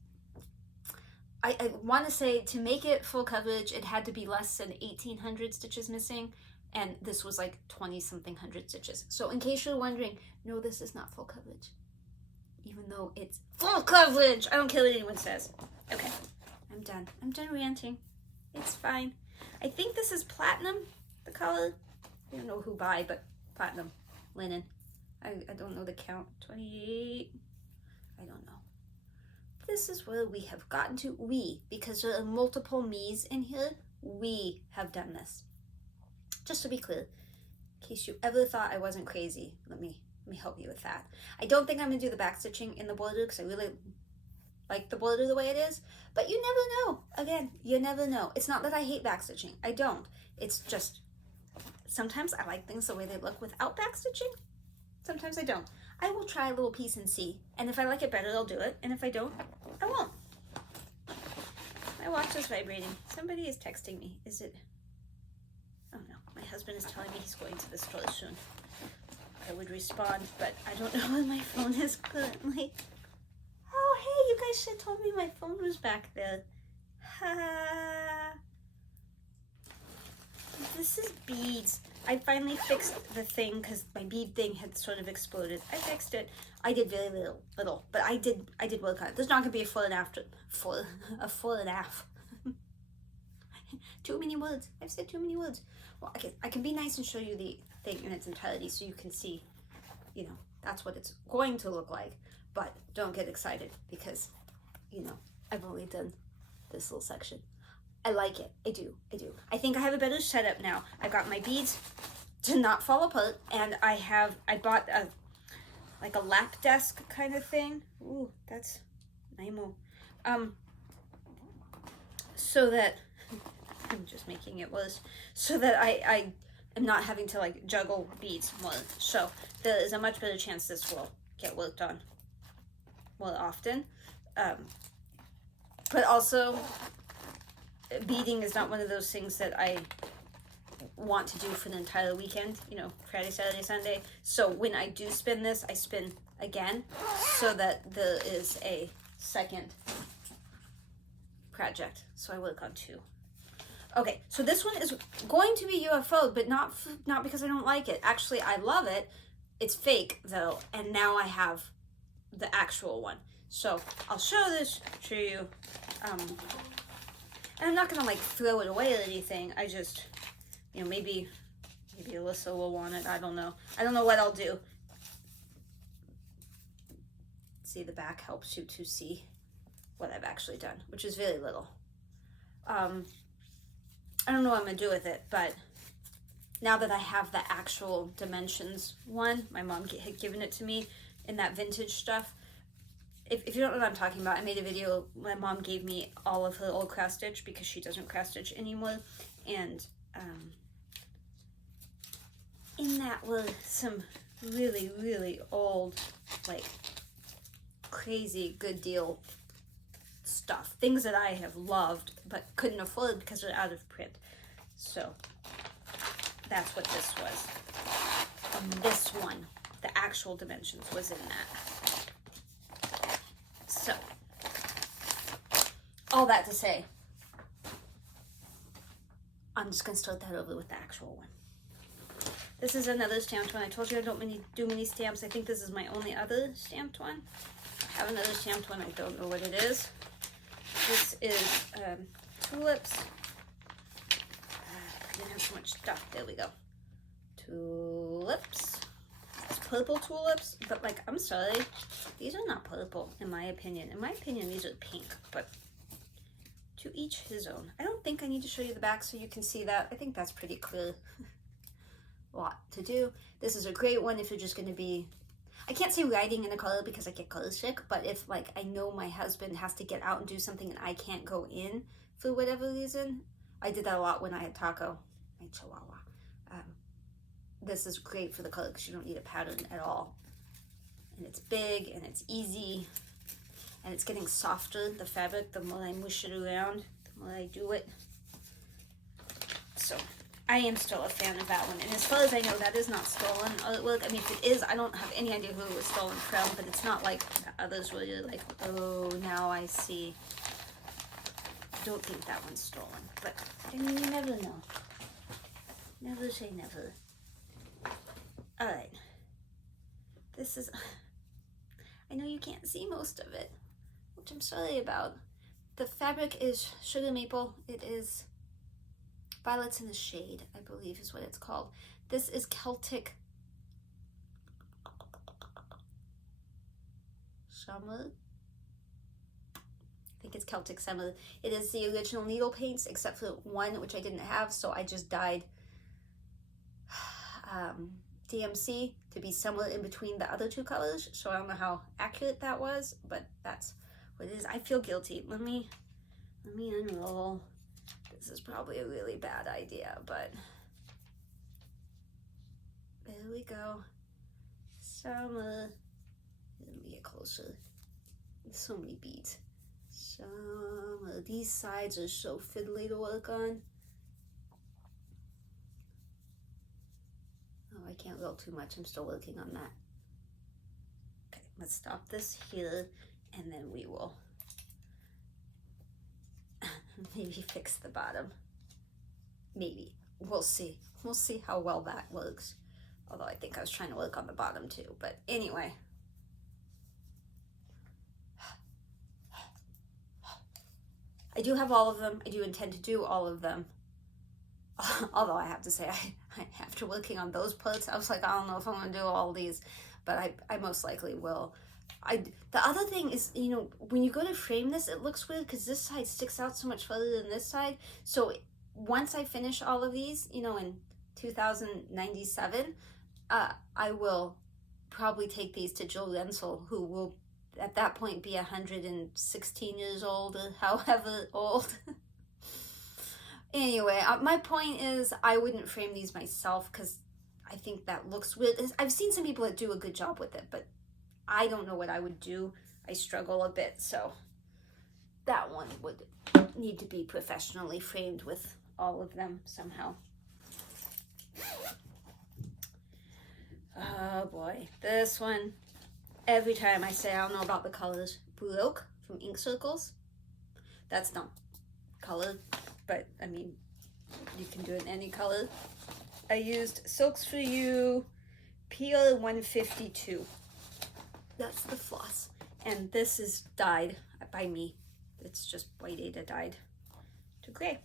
I want to say to make it full coverage, it had to be less than 1,800 stitches missing. And this was like 20-something hundred stitches. So in case you're wondering, no, this is not full coverage. Even though it's full coverage. I don't care what anyone says. Okay, I'm done. I'm done ranting. It's fine. I think this is platinum, the color. I don't know who buy, but platinum linen. I don't know the count. 28. I don't know. This is where we have gotten to. We, because there are multiple me's in here, we have done this. Just to be clear, in case you ever thought I wasn't crazy, let me help you with that. I don't think I'm going to do the back stitching in the border because I really like the border the way it is, but you never know. Again, you never know. It's not that I hate back stitching. I don't. It's just sometimes I like things the way they look without back stitching. Sometimes I don't. I will try a little piece and see, and if I like it better, I'll do it, and if I don't, I won't. My watch is vibrating. Somebody is texting me. Is it? Oh no, my husband. husband is telling me he's going to the store soon, I would respond, but I don't know where my phone is currently. Oh, hey, you guys should have told me my phone was back there. Ha! This is beads. I finally fixed the thing because my bead thing had sort of exploded. I fixed it. I did very little, but I did work on it. There's not gonna be a full and half. Too many words. I've said too many words. Well, okay, I can be nice and show you the thing in its entirety so you can see, you know, that's what it's going to look like. But don't get excited because, you know, I've only done this little section. I like it. I do. I think I have a better setup now. I've got my beads to not fall apart, and I bought a lap desk kind of thing. Ooh, that's Nemo. So that I'm just making it worse. So that I am not having to like juggle beads more. So there is a much better chance this will get worked on more often. But also, beading is not one of those things that I want to do for the entire weekend, you know, Friday, Saturday, Sunday. So when I do spin this, I spin again so that there is a second project. So I work on two. Okay, so this one is going to be UFO, but not because I don't like it. Actually, I love it. It's fake though, and now I have the actual one. So I'll show this to you. And I'm not gonna like throw it away or anything. I just, you know, maybe Alyssa will want it. I don't know. I don't know what I'll do. See, the back helps you to see what I've actually done, which is very little. I don't know what I'm gonna do with it, but now that I have the actual dimensions one, my mom had given it to me in that vintage stuff. If you don't know what I'm talking about, I made a video. My mom gave me all of her old cross stitch because she doesn't cross stitch anymore, and in that were some really, really old, like crazy good deal stuff, things that I have loved but couldn't afford because they're out of print. So that's what this was. And this one, the actual dimensions was in that. So all that to say, I'm just gonna start that over with the actual one. This is another stamped one. I told you I don't do many stamps. I think this is my only other stamped one. I have another stamped one. I don't know what it is. This is tulips. I didn't have so much stuff. There we go. Tulips. It's purple tulips, but like, I'm sorry. These are not purple, in my opinion. In my opinion, these are pink, but to each his own. I don't think I need to show you the back so you can see that. I think that's pretty clear. A lot to do. This is a great one if you're just going to be, I can't say writing in a color because I get color sick, but if like I know my husband has to get out and do something and I can't go in for whatever reason. I did that a lot when I had Taco, my Chihuahua. This is great for the color because you don't need a pattern at all. And it's big and it's easy and it's getting softer, the fabric, the more I mush it around, the more I do it. So I am still a fan of that one. And as far as I know, that is not stolen artwork. I mean, if it is, I don't have any idea who it was stolen from, but it's not like the others where you're like, oh, now I see. I don't think that one's stolen, but I mean, you never know. Never say never. All right. This is, I know you can't see most of it, which I'm sorry about. The fabric is sugar maple. It is Violets in the Shade, I believe is what it's called. This is Celtic Summer. I think it's Celtic Summer. It is the original needle paints, except for one, which I didn't have, so I just dyed DMC to be somewhere in between the other two colors. So I don't know how accurate that was, but that's what it is. I feel guilty. Let me unroll. This is probably a really bad idea, but there we go. Summer. Let me get closer. There's so many beads. Summer. These sides are so fiddly to work on. can't go too much. I'm still working on that. Okay, let's stop this here, and then we will maybe fix the bottom. Maybe. We'll see. We'll see how well that works. Although I think I was trying to work on the bottom too. But anyway. I do have all of them. I do intend to do all of them. Although I have to say, after working on those parts, I was like, I don't know if I'm going to do all these. But I most likely will. The other thing is, you know, when you go to frame this, it looks weird because this side sticks out so much further than this side. So once I finish all of these, you know, in 2097, I will probably take these to Jill Wentzler, who will at that point be 116 years old or however old. Anyway, my point is I wouldn't frame these myself because I think that looks weird. I've seen some people that do a good job with it, but I don't know what I would do. I struggle a bit, so that one would need to be professionally framed with all of them somehow. Oh boy, this one. Every time I say I don't know about the colors. Blue Oak from Ink Circles. That's not colored, but I mean, you can do it in any color. I used Silks for You, PL 152. That's the floss. And this is dyed by me. It's just white Ada dyed to gray.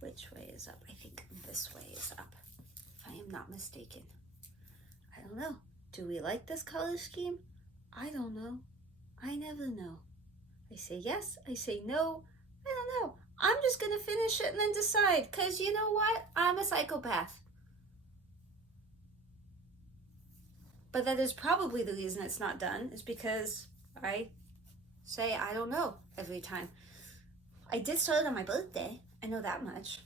Which way is up? I think this way is up, if I am not mistaken. I don't know. Do we like this color scheme? I don't know. I never know. I say yes, I say no, I don't know. I'm just gonna finish it and then decide, because you know what? I'm a psychopath. But that is probably the reason it's not done, is because I say I don't know every time. I did start it on my birthday. I know that much.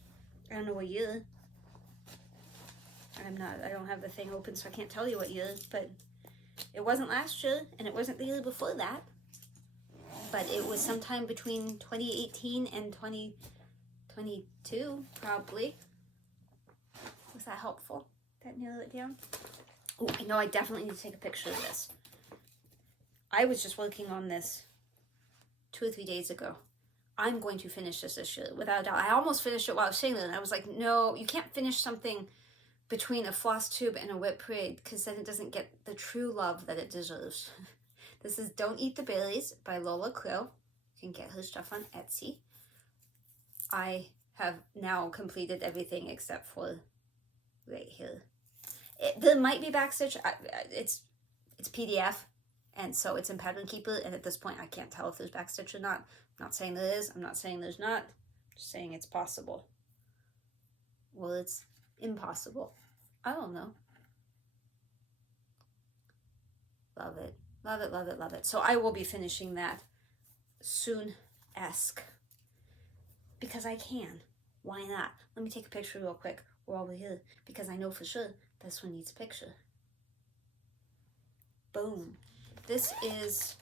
I don't know what year. I don't have the thing open, so I can't tell you what year, but it wasn't last year, and it wasn't the year before that. But it was sometime between 2018 and 2022, probably. Was that helpful? That narrowed it down? Oh, I know I definitely need to take a picture of this. I was just working on this 2 or 3 days ago. I'm going to finish this year, without a doubt. I almost finished it while I was saying that, and I was like, no, you can't finish something between a floss tube and a WIP Parade, because then it doesn't get the true love that it deserves. This is Don't Eat the Berries by Lola Quill. You can get her stuff on Etsy. I have now completed everything except for right here. There might be backstitch. It's PDF, and so it's in Pattern Keeper, and at this point I can't tell if there's backstitch or not. I'm not saying there is, I'm not saying there's not, I'm just saying it's possible. Well, it's impossible. I don't know. Love it. Love it, love it, love it. So I will be finishing that soon-esque. Because I can. Why not? Let me take a picture real quick. We're over here. Because I know for sure this one needs a picture. Boom. This is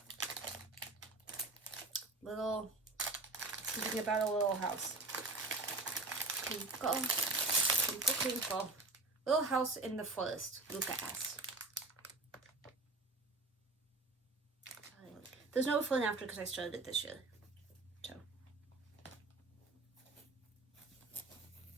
little, thinking about a little house. Twinkle, twinkle, twinkle. Little house in the forest. Luda S. There's no before and after because I started it this year. So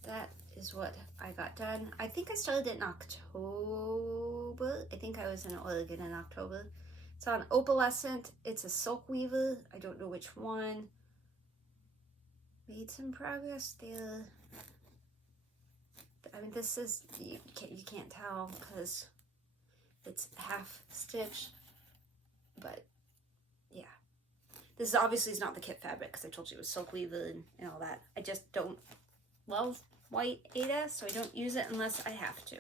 that is what I got done. I think I started it in October. I think I was in Oregon in October. It's on Opalescent. It's a silk weaver. I don't know which one. Made some progress there. I mean, this is, you can't tell because it's half stitched, but yeah. This obviously is not the kit fabric because I told you it was silk weaver and all that. I just don't love white Ada, so I don't use it unless I have to.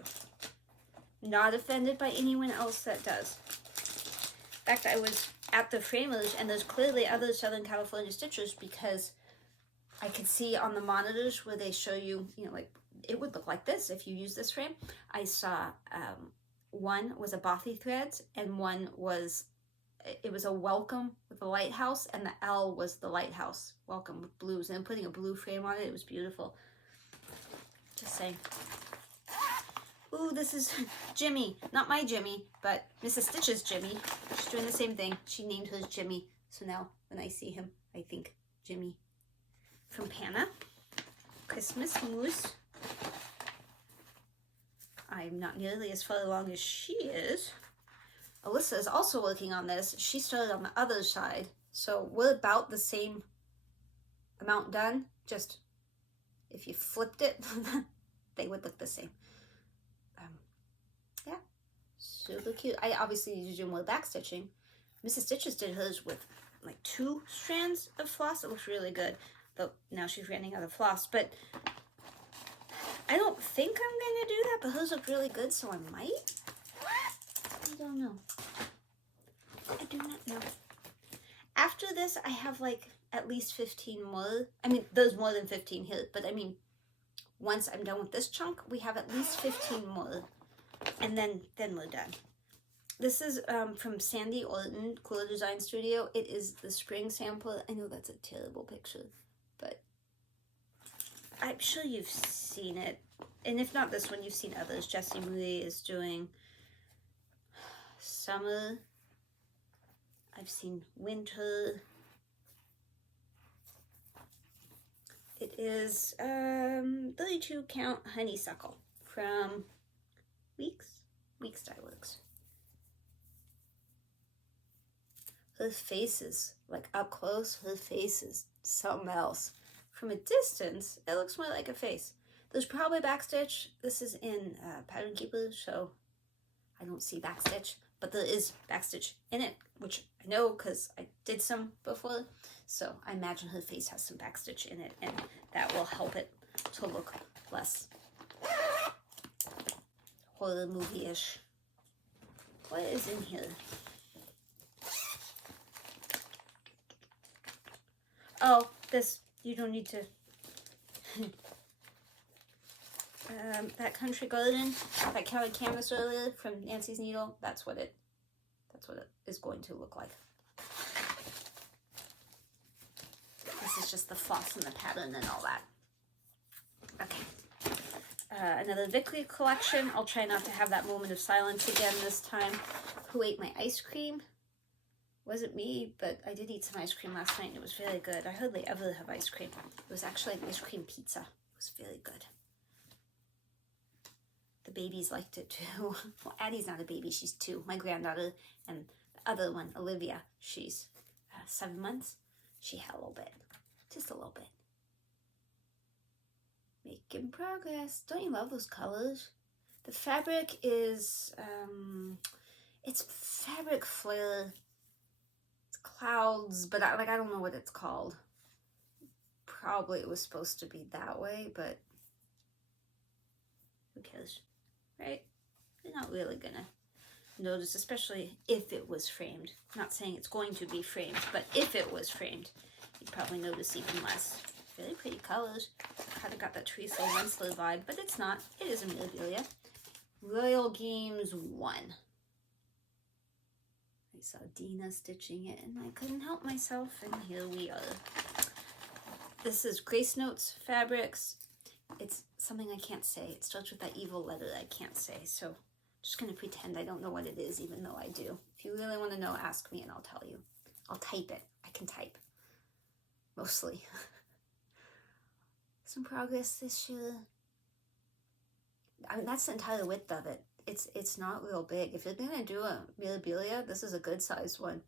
Not offended by anyone else that does. In fact, I was at the framers, and there's clearly other Southern California stitchers because I could see on the monitors where they show you, you know, like it would look like this if you use this frame. I saw one was a Bothy threads, and one was, it was a welcome with the lighthouse, and the L was the lighthouse welcome with blues, and I'm putting a blue frame on it. It was beautiful. Just saying. Ooh, this is Jimmy. Not my Jimmy, but Mrs. Stitch's Jimmy. She's doing the same thing. She named hers Jimmy. So now when I see him, I think Jimmy. From Panna. Christmas mousse. I'm not nearly as far along as she is. Alyssa is also working on this. She started on the other side. So we're about the same amount done. Just if you flipped it, they would look the same. Yeah, super cute. I obviously need to do more back stitching. Mrs. Stitches did hers with like 2 strands of floss. It looks really good. Though now she's running out of floss. But I don't think I'm going to do that. But hers look really good, so I might. I don't know. I do not know. After this, I have like at least 15 more. I mean, there's more than 15 here. But I mean, once I'm done with this chunk, we have at least 15 more. And then we're done. This is from Sandy Orton, Cooler Design Studio. It is the spring sample. I know that's a terrible picture, but I'm sure you've seen it. And if not this one, you've seen others. Jessie Marie is doing summer. I've seen winter. It is 32 count honeysuckle from Weeks Dye Works. Her face is, like up close, her face is something else. From a distance, it looks more like a face. There's probably backstitch. This is in Pattern Keeper, so I don't see backstitch. But there is backstitch in it, which I know because I did some before. So I imagine her face has some backstitch in it, and that will help it to look less horror movie-ish. What is in here? Oh, this, you don't need to. That Country Garden, that colored canvas earlier from Nancy's Needle, that's what it is going to look like. This is just the floss and the pattern and all that. Okay. Another Victory collection. I'll try not to have that moment of silence again this time. Who ate my ice cream? Wasn't me, but I did eat some ice cream last night and it was very good. I hardly ever have ice cream. It was actually an ice cream pizza. It was very good. The babies liked it too. Well, Addie's not a baby, she's 2. My granddaughter, and the other one, Olivia, she's 7 months. She had a little bit, just a little bit. Making progress. Don't you love those colors? The fabric is, it's fabric flare. It's clouds, but I don't know what it's called. Probably it was supposed to be that way, but who cares, right? You're not really gonna notice, especially if it was framed. I'm not saying it's going to be framed, but if it was framed, you'd probably notice even less. Really pretty colors. Kind of got that Teresa Wentzler vibe, but it's not. It is a Mirabilia. Royal Games 1. I saw Dina stitching it, and I couldn't help myself, and here we are. This is Grace Notes Fabrics. It's something I can't say. It starts with that evil letter I can't say, so I'm just going to pretend I don't know what it is, even though I do. If you really want to know, ask me, and I'll tell you. I'll type it. I can type. Mostly. Some progress this year. I mean, that's the entire width of it. It's not real big. If you're going to do a Mirabilia, this is a good size one.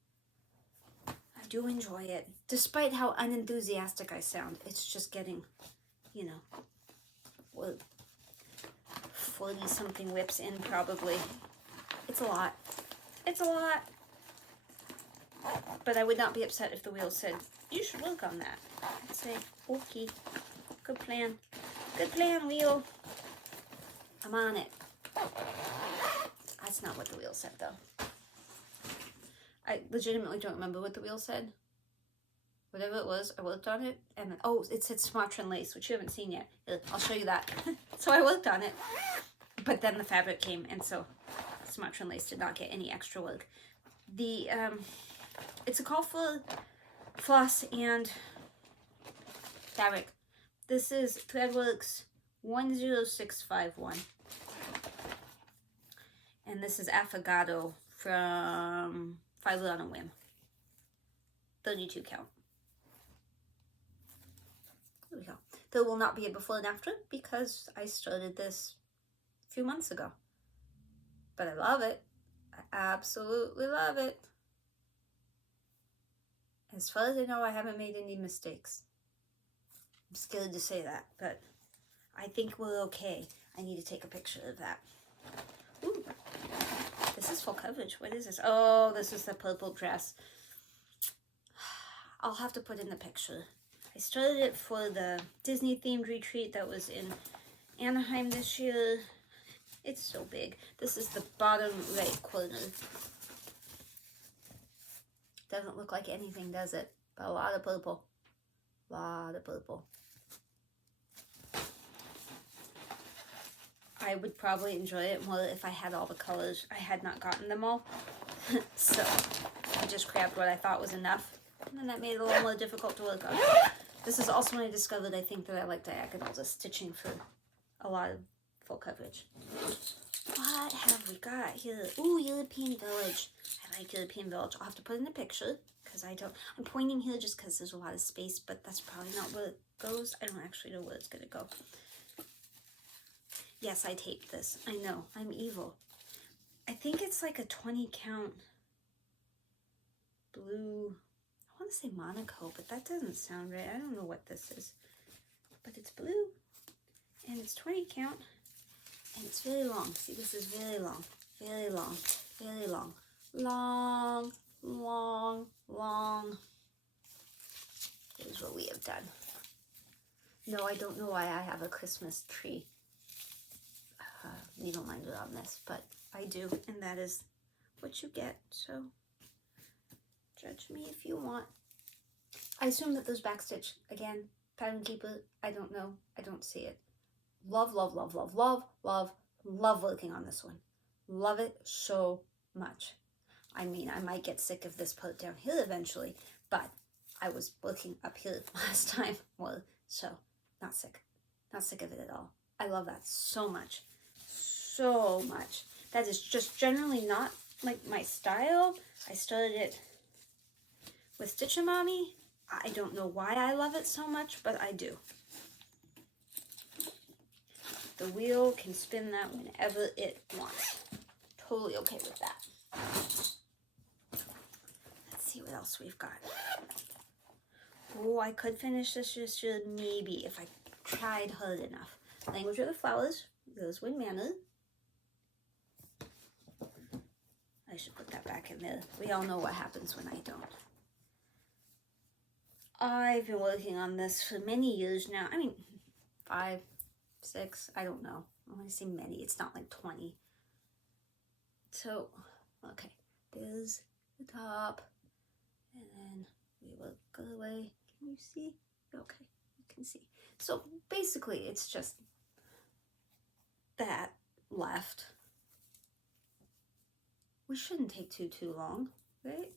I do enjoy it. Despite how unenthusiastic I sound, it's just getting, you know, what, 40-something whips in probably. It's a lot. It's a lot. But I would not be upset if the wheel said, you should work on that. I'd say, okay, good plan. Good plan, wheel. I'm on it. That's not what the wheel said, though. I legitimately don't remember what the wheel said. Whatever it was, I worked on it, and then, oh, it said Sumatran lace, which you haven't seen yet. Here, I'll show you that. So I worked on it, but then the fabric came, and so Sumatran lace did not get any extra work. The it's a call for floss and fabric. This is Threadworks 10651. And this is Afghans from Fiber on a Whim. 32 count. There we go. There will not be a before and after because I started this a few months ago. But I love it. I absolutely love it. As far as I know, I haven't made any mistakes. I'm scared to say that, but I think we're okay. I need to take a picture of that. Ooh, this is full coverage. What is this? Oh, this is the purple dress. I'll have to put in the picture. I started it for the Disney themed retreat that was in Anaheim this year. It's so big. This is the bottom right corner. Doesn't look like anything, does it? But a lot of purple. A lot of purple. I would probably enjoy it more if I had all the colors. I had not gotten them all. So I just grabbed what I thought was enough. And then that made it a little more difficult to work on. This is also when I discovered I think that I like diagonal stitching for a lot of full coverage. What have we got here? Ooh, European Village. I like European Village. I'll have to put in a picture because I don't. I'm pointing here just because there's a lot of space, but that's probably not where it goes. I don't actually know where it's going to go. Yes, I taped this. I know. I'm evil. I think it's like a 20 count blue. I want to say Monaco, but that doesn't sound right. I don't know what this is. But it's blue. And it's 20 count. And it's very long. See, this is very long. Very long. Very long. Long, long, long. Here's what we have done. No, I don't know why I have a Christmas tree needle minder on this, but I do, and that is what you get, so judge me if you want. I assume that there's backstitch. Again, pattern keeper, I don't know. I don't see it. Love, love, love, love, love, love, love working on this one. Love it so much. I mean, I might get sick of this part down here eventually, but I was working up here last time more, so not sick. Not sick of it at all. I love that so much. So much. That is just generally not like my style. I started it with Stitch-A-Mommy. I don't know why I love it so much, but I do. The wheel can spin that whenever it wants. Totally okay with that. Let's see what else we've got. Oh, I could finish this year, maybe, if I tried hard enough. Language of the Flowers, Rosewood Manor. I should put that back in there. We all know what happens when I don't. I've been working on this for many years now. I mean, 5, 6, I don't know. When I say many, it's not like 20. So, okay, there's the top. And then we work away. Can you see? Okay, you can see. So basically, it's just that left. We shouldn't take too long, right?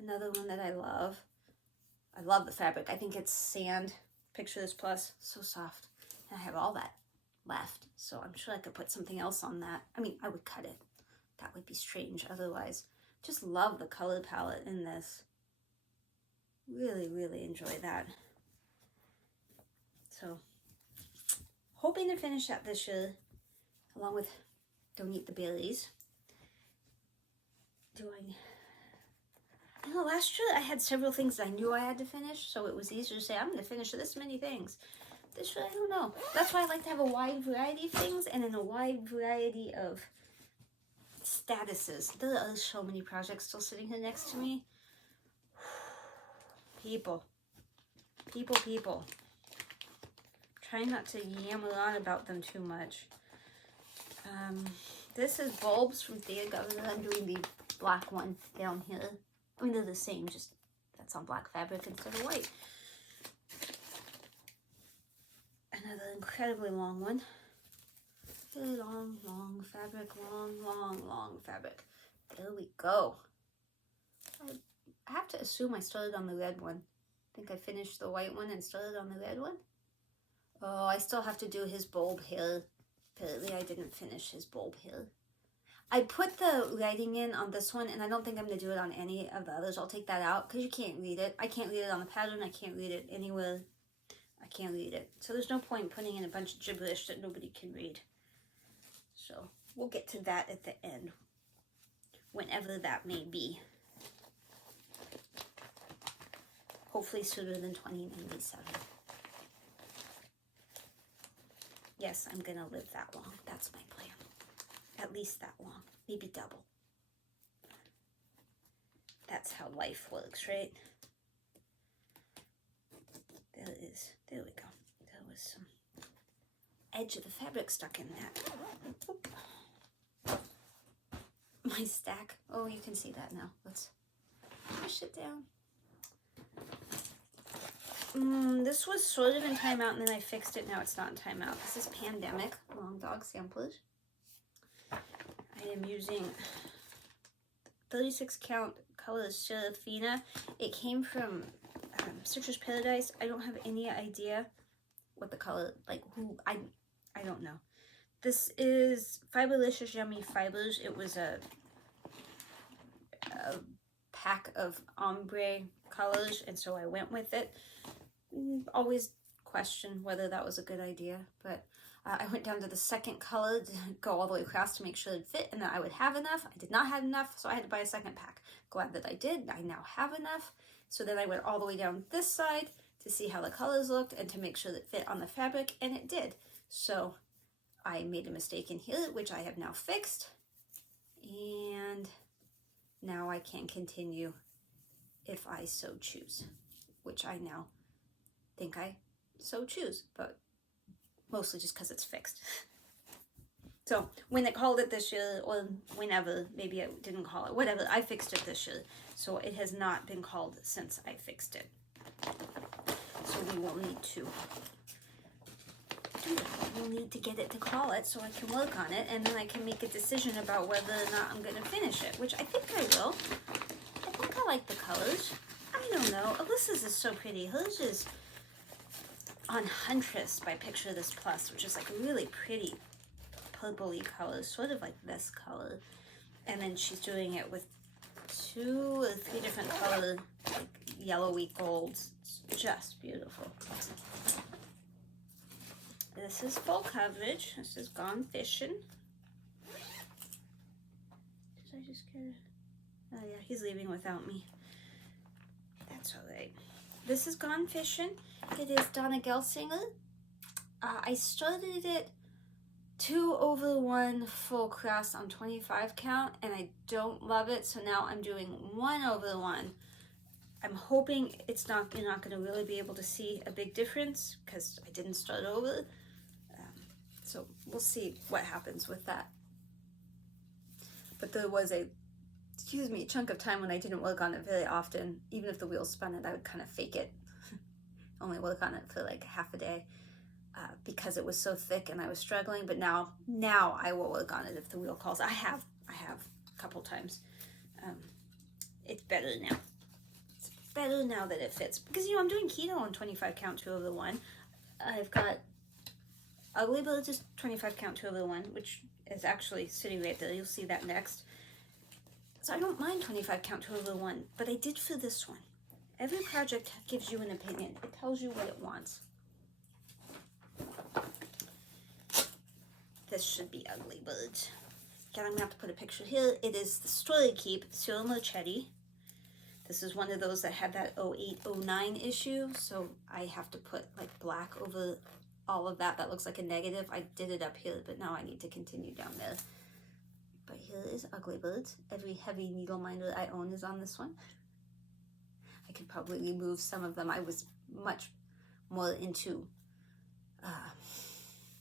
Another one that I love. I love the fabric. I think it's sand. Picture this plus. So soft. And I have all that left. So I'm sure I could put something else on that. I mean, I would cut it. That would be strange otherwise. Just love the color palette in this. Really, really enjoy that. So, hoping to finish that this year, along with Don't Eat the Berries. I know last year I had several things I knew I had to finish, so it was easier to say, I'm going to finish this many things. This year, I don't know. That's why I like to have a wide variety of things, and in a wide variety of statuses. There are so many projects still sitting here next to me. People. Trying not to yammer on about them too much. This is bulbs from Thea Governor. I'm doing the black one down here. I mean, they're the same, just that's on black fabric instead of white. Another incredibly long one. Really long fabric, long fabric. There we go. I have to assume I started on the red one. I think I finished the white one and started on the red one. Oh, I still have to do his bulb hair. Apparently I didn't finish his bulb hair. I put the writing in on this one, and I don't think I'm going to do it on any of the others. I'll take that out because you can't read it. I can't read it on the pattern. I can't read it anywhere. I can't read it. So there's no point putting in a bunch of gibberish that nobody can read. So we'll get to that at the end, whenever that may be. Hopefully sooner than 2097. Yes, I'm going to live that long. That's my plan. At least that long. Maybe double. That's how life works, right? There it is. There we go. There was some edge of the fabric stuck in that. Oop. My stack. Oh, you can see that now. Let's push it down. This was sort of in timeout, and then I fixed it. Now it's not in timeout. This is Pandemic Long Dog Samplers. I am using 36 count color Serafina. It came from Citrus Paradise. I don't have any idea what the color, like who, I don't know. This is Fiberlicious Yummy Fibers. It was a pack of ombre colors, and so I went with it. Always question whether that was a good idea, but I went down to the second color to go all the way across to make sure it fit and that I would have enough. I did not have enough, so I had to buy a second pack. Glad that I did. I now have enough. So then I went all the way down this side to see how the colors looked and to make sure that it fit on the fabric, and it did. So I made a mistake in here, which I have now fixed, and now I can continue if I so choose, which I now think I so choose, but mostly just because it's fixed. So when it called it this year, or whenever, maybe I didn't call it, whatever, I fixed it this year. So it has not been called since I fixed it. So we will need to do that. We'll need to get it to call it so I can work on it, and then I can make a decision about whether or not I'm going to finish it, which I think I will. I think I like the colors. I don't know. Alyssa's is so pretty. Hers is on Huntress by Picture This Plus, which is like a really pretty purpley color, sort of like this color. And then she's doing it with 2 or 3 different color, like yellowy golds. It's just beautiful. This is full coverage. This is Gone Fishing. Did I just get it? Oh yeah, he's leaving without me. That's alright. This is Gone Fishing. It is Donna Gelsinger. I started it 2/1 full cross on 25 count, and I don't love it, so now I'm doing 1/1. I'm hoping it's not, you're not going to really be able to see a big difference because I didn't start over. So we'll see what happens with that. But there was a, excuse me, chunk of time when I didn't work on it very often. Even if the wheel spun it, I would kind of fake it. Only work on it for like half a day because it was so thick and I was struggling. But now I will work on it if the wheel calls. I have a couple times. It's better now. It's better now that it fits because, you know, I'm doing keto on 25 count 2/1. I've got Ugly Bird just 25 count 2/1, which is actually sitting right there. You'll see that next. So I don't mind 25 count 2/1, but I did for this one. Every project gives you an opinion. It tells you what it wants. This should be Ugly Birds. Again, I'm going to have to put a picture here. It is the Story Keep Cyril Marchetti. This is one of those that had that 08-09 issue, so I have to put like black over all of that. That looks like a negative. I did it up here, but now I need to continue down there. But here is Ugly Birds. Every heavy needle minder I own is on this one. I could probably remove some of them. I was much more into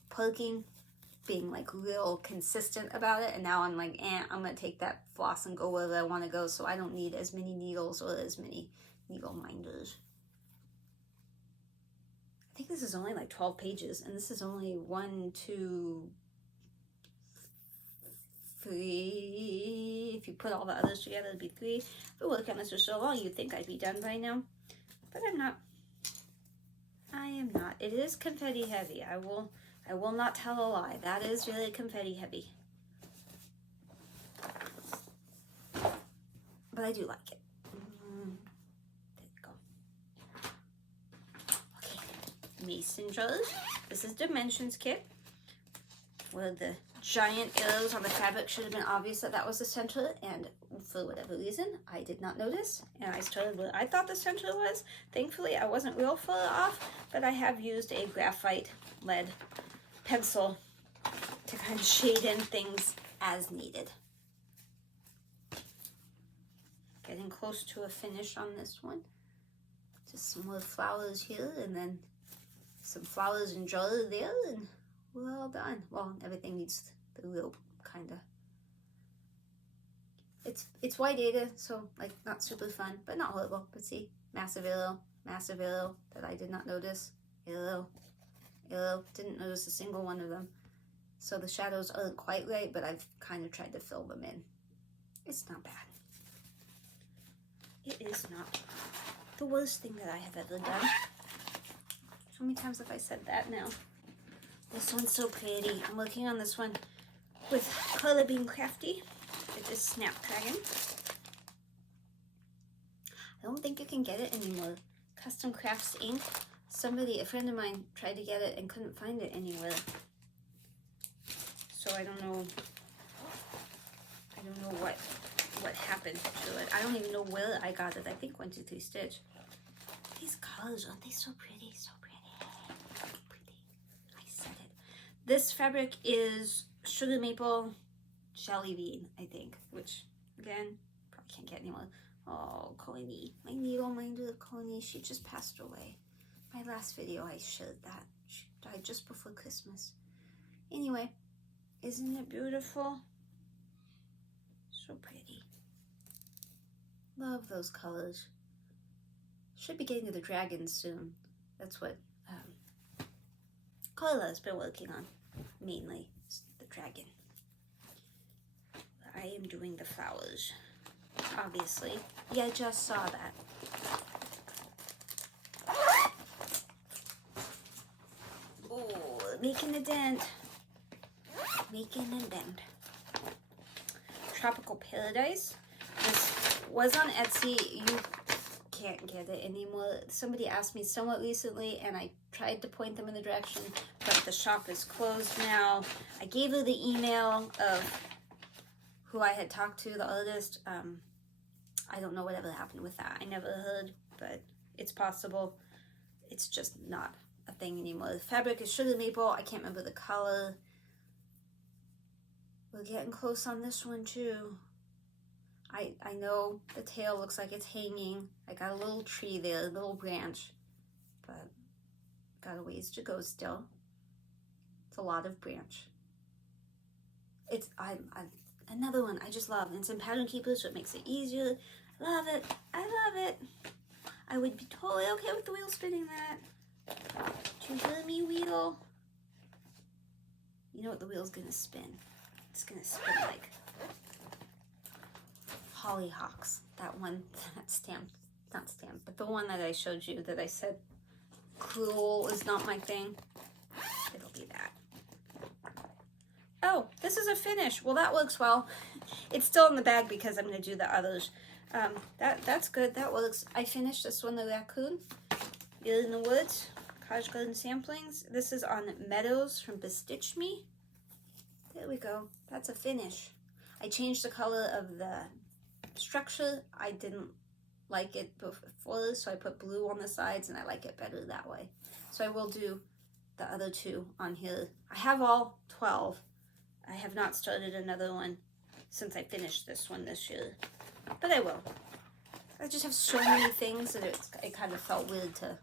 perking, being like real consistent about it, and now I'm like, I'm gonna take that floss and go wherever I want to go, so I don't need as many needles or as many needle minders. I think this is only like 12 pages, and this is only 1, 2, 3. If you put all the others together, it'd be 3. If I work on this for so long, you'd think I'd be done by now, but I'm not. I am not. It is confetti heavy. I will not tell a lie. That is really confetti heavy. But I do like it. There you go. Okay, mason jars. This is Dimensions kit. One of the giant arrows on the fabric should have been obvious that that was the center, and for whatever reason, I did not notice, and I started where I thought the center was. Thankfully, I wasn't real far off, but I have used a graphite lead pencil to kind of shade in things as needed. Getting close to a finish on this one. Just some more flowers here, and then some flowers and jar there, and we're all done. Well, everything needs the rope, kind of. It's white data, so like not super fun, but not horrible. But see, massive arrow that I did not notice. Arrow, didn't notice a single one of them. So the shadows aren't quite right, but I've kind of tried to fill them in. It's not bad. It is not the worst thing that I have ever done. How many times have I said that now? This one's so pretty. I'm working on this one with Color Being Crafty. It is Snapdragon. I don't think you can get it anymore. Custom Crafts ink. A friend of mine, tried to get it and couldn't find it anywhere. So I don't know what happened to it. I don't even know where I got it. I think 1, 2, 3 Stitch. These colors, aren't they so pretty? So pretty. I said it. This fabric is Sugar Maple Jelly Bean, I think, which again, probably can't get anymore. Oh, Coney. My needle minder, Coney, she just passed away. My last video, I shared that. She died just before Christmas. Anyway, isn't it beautiful? So pretty. Love those colors. Should be getting to the dragons soon. That's what Carla's been working on, mainly, the dragon. I am doing the flowers, obviously. Yeah, I just saw that. Oh, making a dent. Tropical Paradise. This was on Etsy. You can't get it anymore. Somebody asked me somewhat recently, and I tried to point them in the direction, but the shop is closed now. I gave her the email of who I had talked to, the artist. I don't know whatever happened with that. I never heard, but it's possible. It's just not a thing anymore. The fabric is Sugar Maple. I can't remember the color. We're getting close on this one too. I know the tail looks like it's hanging. I got a little tree there, a little branch, but got a ways to go still. It's a lot of branch. It's another one I just love. It's in Pattern Keeper, so it makes it easier. I love it. I would be totally okay with the wheel spinning that. Do you hear me, wheel? You know what the wheel's gonna spin? It's gonna spin like hollyhocks. That one, that stamp, not stamp, but the one that I showed you that I said cruel is not my thing. It'll be that. Oh, this is a finish. Well, that works well. It's still in the bag because I'm gonna do the others. That's good. That works. I finished this one, the raccoon. You're in the Woods, Cottage Garden Samplings. This is on Meadows from Bestitch Me. There we go. That's a finish. I changed the color of the structure. I didn't like it before, so I put blue on the sides, and I like it better that way. So I will do the other two on here. I have all 12. I have not started another one since I finished this one this year, but I will. I just have so many things that it kind of felt weird to,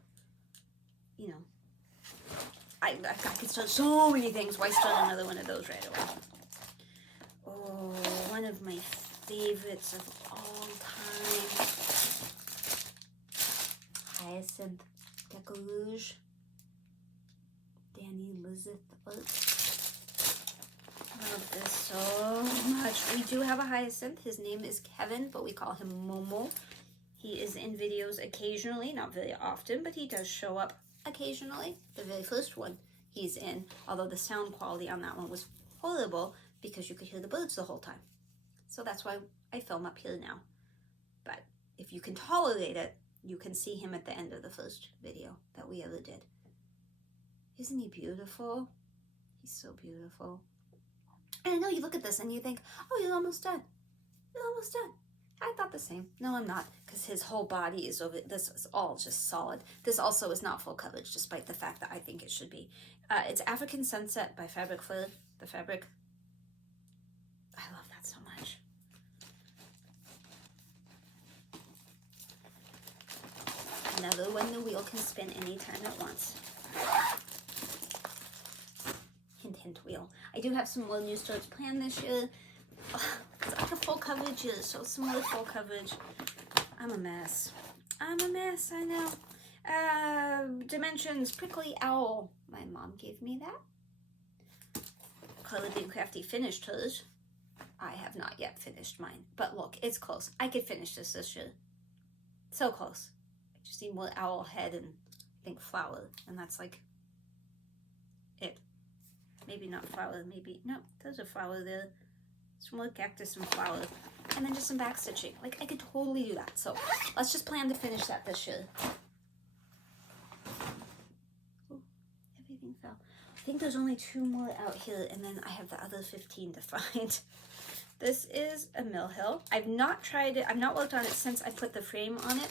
you know, I could start so many things. Why start another one of those right away? Oh, one of my favorites of all time. Hyacinth, Gecko Rouge, Danny Elizabeth art. Love this so much. We do have a Hyacinth. His name is Kevin, but we call him Momo. He is in videos occasionally, not very often, but he does show up occasionally. The very first one he's in, although the sound quality on that one was horrible because you could hear the birds the whole time. So that's why I film up here now. But if you can tolerate it, you can see him at the end of the first video that we ever did. Isn't he beautiful? He's so beautiful. And I know you look at this and you think, oh, you're almost done. You're almost done. I thought the same. No, I'm not, because his whole body is over. This is all just solid. This also is not full coverage, despite the fact that I think it should be. It's African Sunset by Fabric Fur. The fabric. I love that so much. Another one the wheel can spin anytime it wants. Hint, hint, wheel. I do have some more new starts planned this year. It's like a full coverage year, so some more full coverage. I'm a mess. I'm a mess, I know. Dimensions, Prickly Owl. My mom gave me that. Carla Bean Crafty finished hers. I have not yet finished mine. But look, it's close. I could finish this year. So close. I just need more owl head and I think flower. And that's like it. Maybe not flower, maybe, no, there's a flower there. Some more cactus and flower. And then just some back stitching. Like, I could totally do that. So, let's just plan to finish that this year. Ooh, everything fell. I think there's only 2 more out here, and then I have the other 15 to find. This is a Mill Hill. I've not tried it. I've not worked on it since I put the frame on it.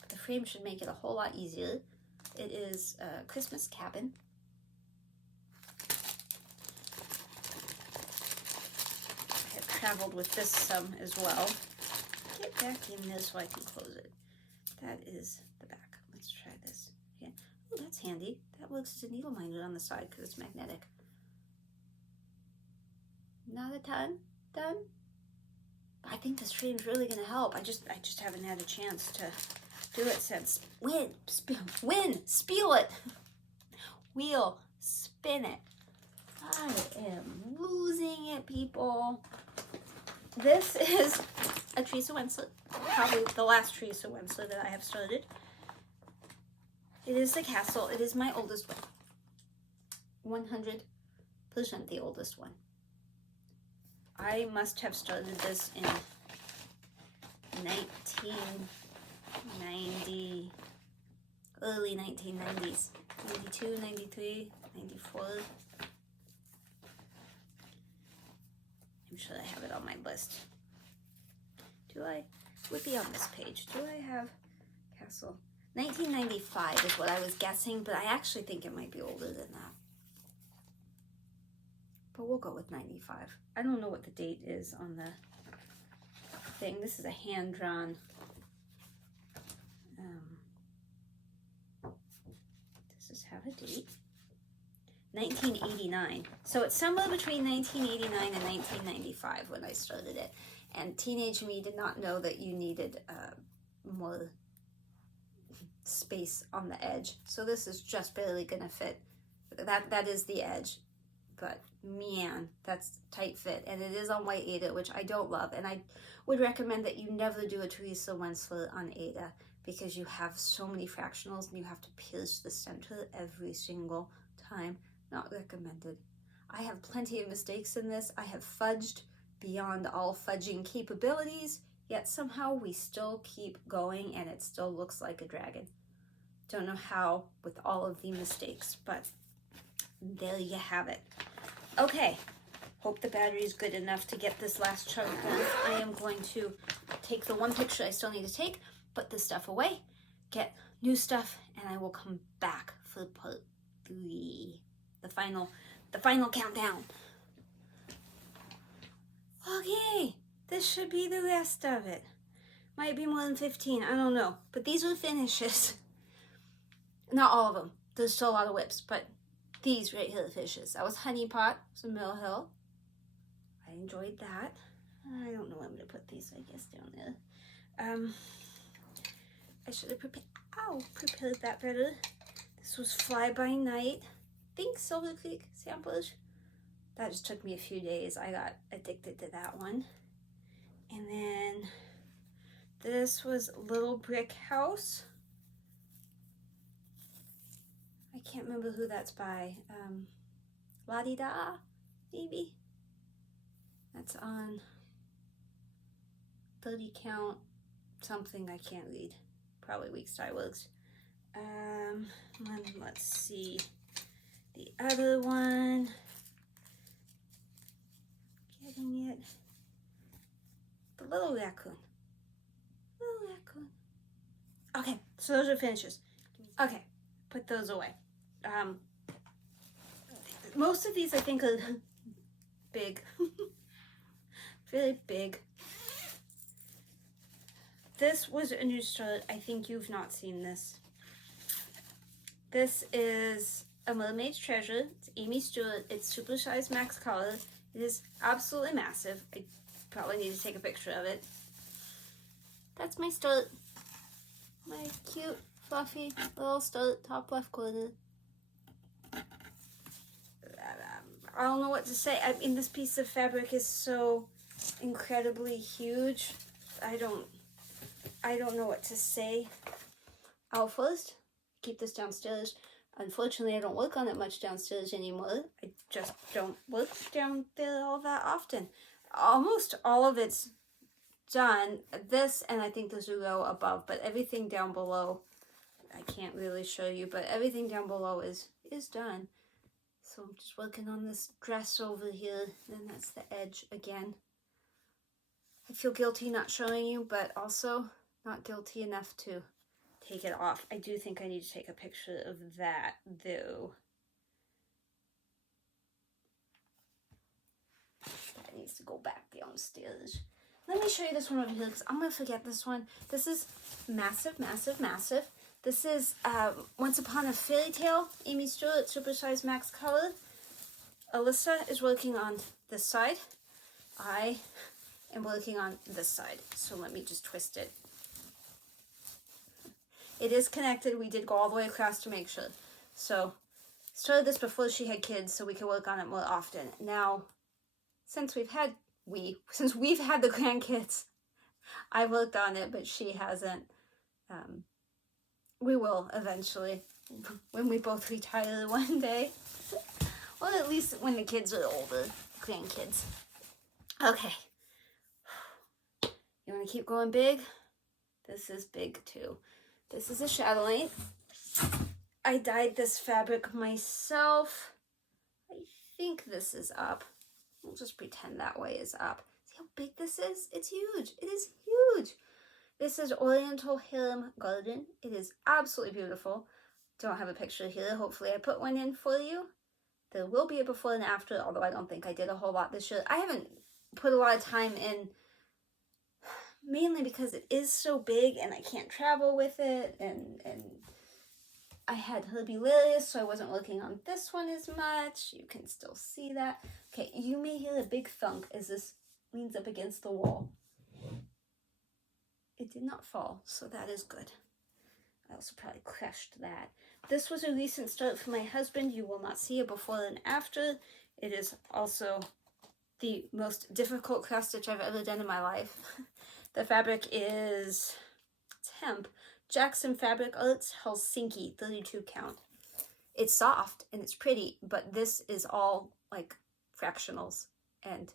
But the frame should make it a whole lot easier. It is a Christmas Cabin. Traveled with this some as well. Get back in there so I can close it. That is the back. Let's try this again. Oh, that's handy. That works as a needle minder on the side because it's magnetic. Not a ton done. I think this frame's really gonna help. I just haven't had a chance to do it since. Win, spiel it. Wheel, spin it. I am losing it, people. This is a Teresa Wentzler, probably the last Teresa Wentzler that I have started. It is the castle. It is my oldest one. 100% the oldest one. I must have started this in 1990, early 1990s, 92, 93, 94. I'm sure I have it on my list. Do I? Would be on this page. Do I have Castle? 1995 is what I was guessing, but I actually think it might be older than that. But we'll go with 95. I don't know what the date is on the thing. This is a hand-drawn. Does this have a date? 1989. So it's somewhere between 1989 and 1995 when I started it. And teenage me did not know that you needed more space on the edge. So this is just barely gonna fit. That is the edge. But man, that's tight fit. And it is on white Aida, which I don't love. And I would recommend that you never do a Teresa Wentzler on Aida because you have so many fractionals and you have to pierce the center every single time. Not recommended. I have plenty of mistakes in this. I have fudged beyond all fudging capabilities, yet somehow we still keep going and it still looks like a dragon. Don't know how with all of the mistakes, but there you have it. Okay, hope the battery is good enough to get this last chunk done. I am going to take the one picture I still need to take, put this stuff away, get new stuff, and I will come back for part 3. The final countdown. Okay, this should be the rest of it. Might be more than 15, I don't know. But these are finishes. Not all of them. There's still a lot of whips, but these right here are finishes. That was Honey Pot, some Mill Hill. I enjoyed that. I don't know where I'm gonna put these, I guess down there. I should have prepared that better. This was Fly By Night. I think Silver Creek samplers. That just took me a few days. I got addicted to that one. And then this was Little Brick House. I can't remember who that's by. La-di-da, maybe? That's on 30 count something I can't read. Probably Week Style Works. Let's see. The other one. Getting it. The little raccoon. Little raccoon. Okay, so those are finishes. Okay, put those away. Most of these I think are big. Really big. This was a new start. I think you've not seen this. This is a Mermaid's Treasure. It's Amy Stewart. It's supersized max color. It is absolutely massive. I probably need to take a picture of it. That's my start. My cute, fluffy little start, top left corner. I don't know what to say. I mean, this piece of fabric is so incredibly huge. I don't know what to say. I'll first keep this downstairs. Unfortunately, I don't work on it much downstairs anymore. I just don't work down there all that often. Almost all of it's done. This, and I think there's a row above, but everything down below, I can't really show you, but everything down below is done. So I'm just working on this dress over here, and that's the edge again. I feel guilty not showing you, but also not guilty enough to take it off. I do think I need to take a picture of that, though. That needs to go back downstairs. Let me show you this one over here, because I'm going to forget this one. This is massive, massive, massive. This is Once Upon a Fairy Tale, Amy Stewart, supersized max color. Alyssa is working on this side. I am working on this side. So let me just twist it. It is connected. We did go all the way across to make sure. So started this before she had kids so we could work on it more often. Now, since we've had the grandkids, I worked on it, but she hasn't. We will eventually, when we both retire one day. Well, at least when the kids are older, grandkids. Okay. You want to keep going big? This is big too. This is a chatelaine. I dyed this fabric myself. I think this is up. We'll just pretend that way is up. See how big this is? It's huge. It is huge. This is Oriental Harem Garden. It is absolutely beautiful. Don't have a picture here. Hopefully I put one in for you. There will be a before and after, although I don't think I did a whole lot this year. I haven't put a lot of time in, mainly because it is so big and I can't travel with it, and I had Mirabilia, so I wasn't working on this one as much. You can still see that. Okay, you may hear a big thunk as this leans up against the wall. It did not fall, so that is good. I also probably crushed that. This was a recent start for my husband. You will not see a before and after. It is also the most difficult cross stitch I've ever done in my life. The fabric is hemp. Jackson Fabric Arts Helsinki 32 count. It's soft and it's pretty, but this is all like fractionals. And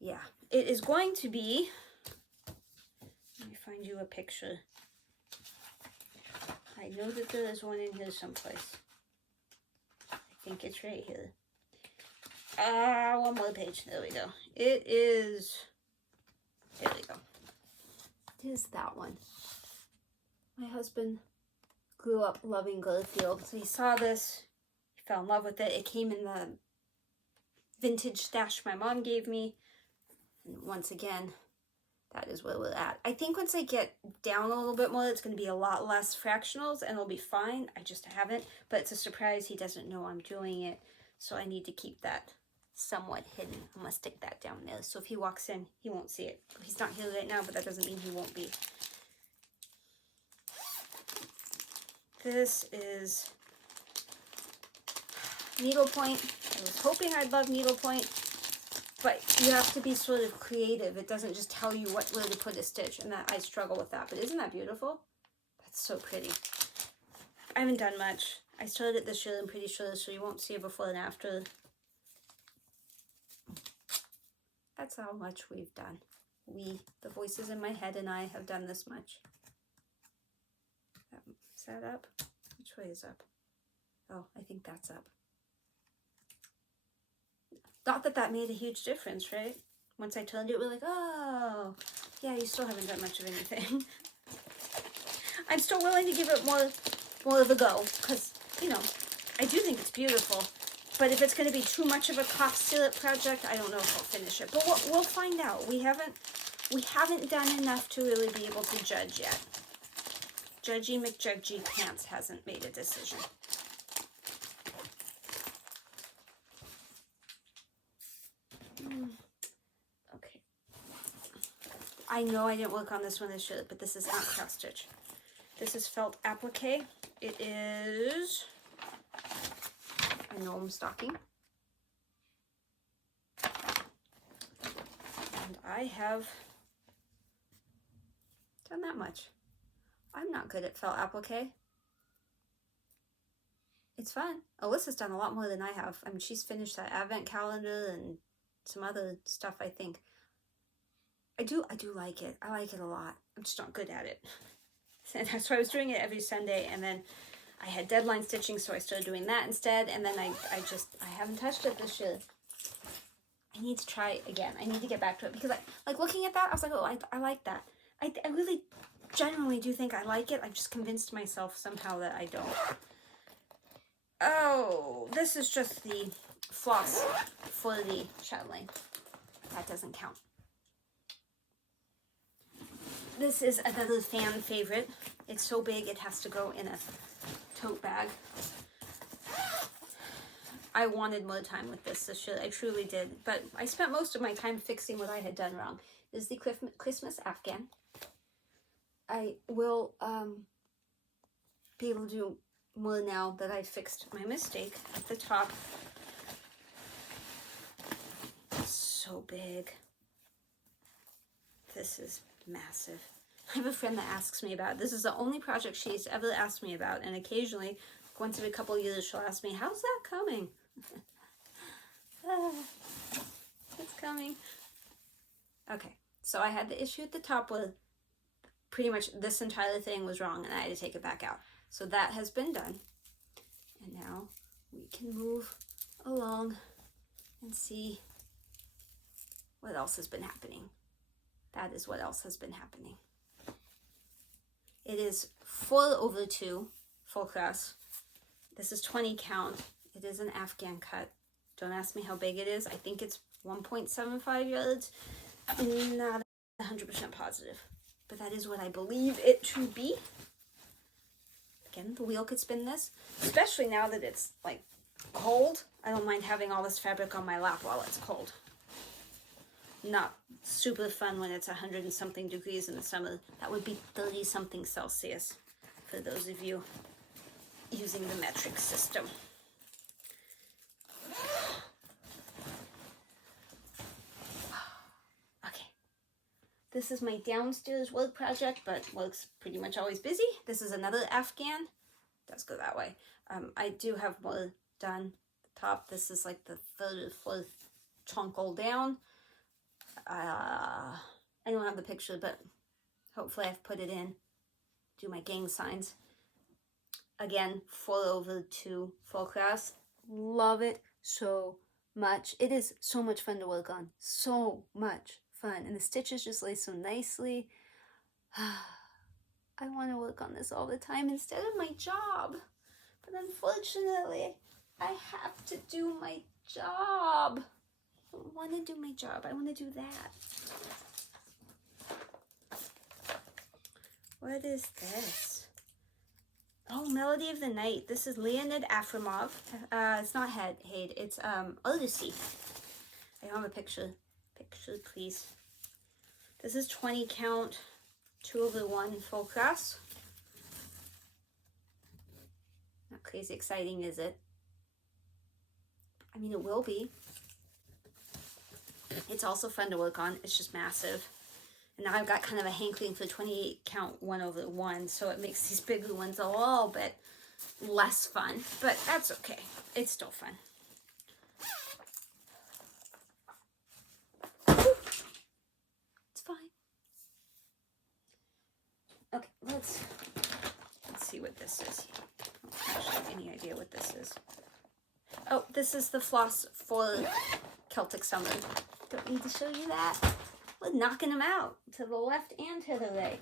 yeah, it is going to be, let me find you a picture. I know that there is one in here someplace. I think it's right here. One more page. There we go. It is, there we go. It is that one. My husband grew up loving Garfield, so he saw this, he fell in love with it. It came in the vintage stash my mom gave me, and once again, that is where we're at. I think once I get down a little bit more, it's going to be a lot less fractionals, and it'll be fine. I just haven't, but it's a surprise. He doesn't know I'm doing it, so I need to keep that somewhat hidden. I'm going to stick that down there, so if he walks in, he won't see it. He's not here right now, but that doesn't mean he won't be. This is needlepoint. I was hoping I'd love needlepoint, but you have to be sort of creative. It doesn't just tell you where to put a stitch, and that I struggle with that. But isn't that beautiful? That's so pretty. I haven't done much. I started it this year, I'm pretty sure, so you won't see it before and after. That's how much we've done. We, the voices in my head, and I have done this much. Is that up? Which way is up? Oh, I think that's up. Not that that made a huge difference, right? Once I turned it, we're like, oh, yeah, you still haven't done much of anything. I'm still willing to give it more of a go, because, you know, I do think it's beautiful. But if it's going to be too much of a cough syrup project, I don't know if I'll finish it. But we'll find out. We haven't done enough to really be able to judge yet. Judgy McJudgy Pants hasn't made a decision. Okay. I know I didn't work on this one this year, but this is not cross stitch. This is felt applique. It is a gnome stocking. And I have done that much. I'm not good at felt applique. It's fun. Alyssa's done a lot more than I have. I mean, she's finished that advent calendar and some other stuff, I think. I do like it. I like it a lot. I'm just not good at it. So I was doing it every Sunday, and then I had deadline stitching, so I started doing that instead, and then I haven't touched it this year. I need to try it again. I need to get back to it, because like looking at that, I was like, oh, I like that. I really genuinely do think I like it. I've just convinced myself somehow that I don't. Oh, this is just the floss for the Chatelaine. That doesn't count. This is another fan favorite. It's so big it has to go in a tote bag. I wanted more time with this year. I truly did. But I spent most of my time fixing what I had done wrong. This is the Christmas Afghan. I will be able to do more now that I fixed my mistake at the top. It's so big. This is massive. I have a friend that asks me about it. This is the only project she's ever asked me about, and occasionally, once every couple of years, she'll ask me, how's that coming? It's coming. Okay, so I had the issue at the top where pretty much this entire thing was wrong, and I had to take it back out. So that has been done, and now we can move along and see what else has been happening. That is what else has been happening. It is 4/2 full cross. This is 20 count. It is an Afghan cut. Don't ask me how big it is. I think it's 1.75 yards. I'm not 100% positive, but that is what I believe it to be. Again, the wheel could spin this, especially now that it's like cold. I don't mind having all this fabric on my lap while it's cold. Not super fun when it's 100 and something degrees in the summer. That would be 30 something Celsius for those of you using the metric system. Okay, this is my downstairs work project, but work's pretty much always busy. This is another Afghan. It does go that way. I do have more done. The top, this is like the third or fourth chunk all down. I don't have the picture, but hopefully I've put it in. Do my gang signs. Again, 4/2 full cross. Love it so much. It is so much fun to work on. So much fun. And the stitches just lay so nicely. I want to work on this all the time instead of my job. But unfortunately, I have to do my job. I don't want to do my job. I want to do that. What is this? Oh, Melody of the Night. This is Leonid Afremov. It's not HAED. It's Odyssey. I don't have a picture. Picture, please. This is 20 count, 2/1 full cross. Not crazy exciting, is it? I mean, it will be. It's also fun to work on. It's just massive. And now I've got kind of a hankering for 28 count 1/1, so it makes these bigger ones a little bit less fun, but that's okay. It's still fun. It's fine. Okay, let's see what this is. I don't actually have any idea what this is. Oh, this is the floss for Celtic Summer. Don't need to show you that. We're knocking them out to the left and to the right.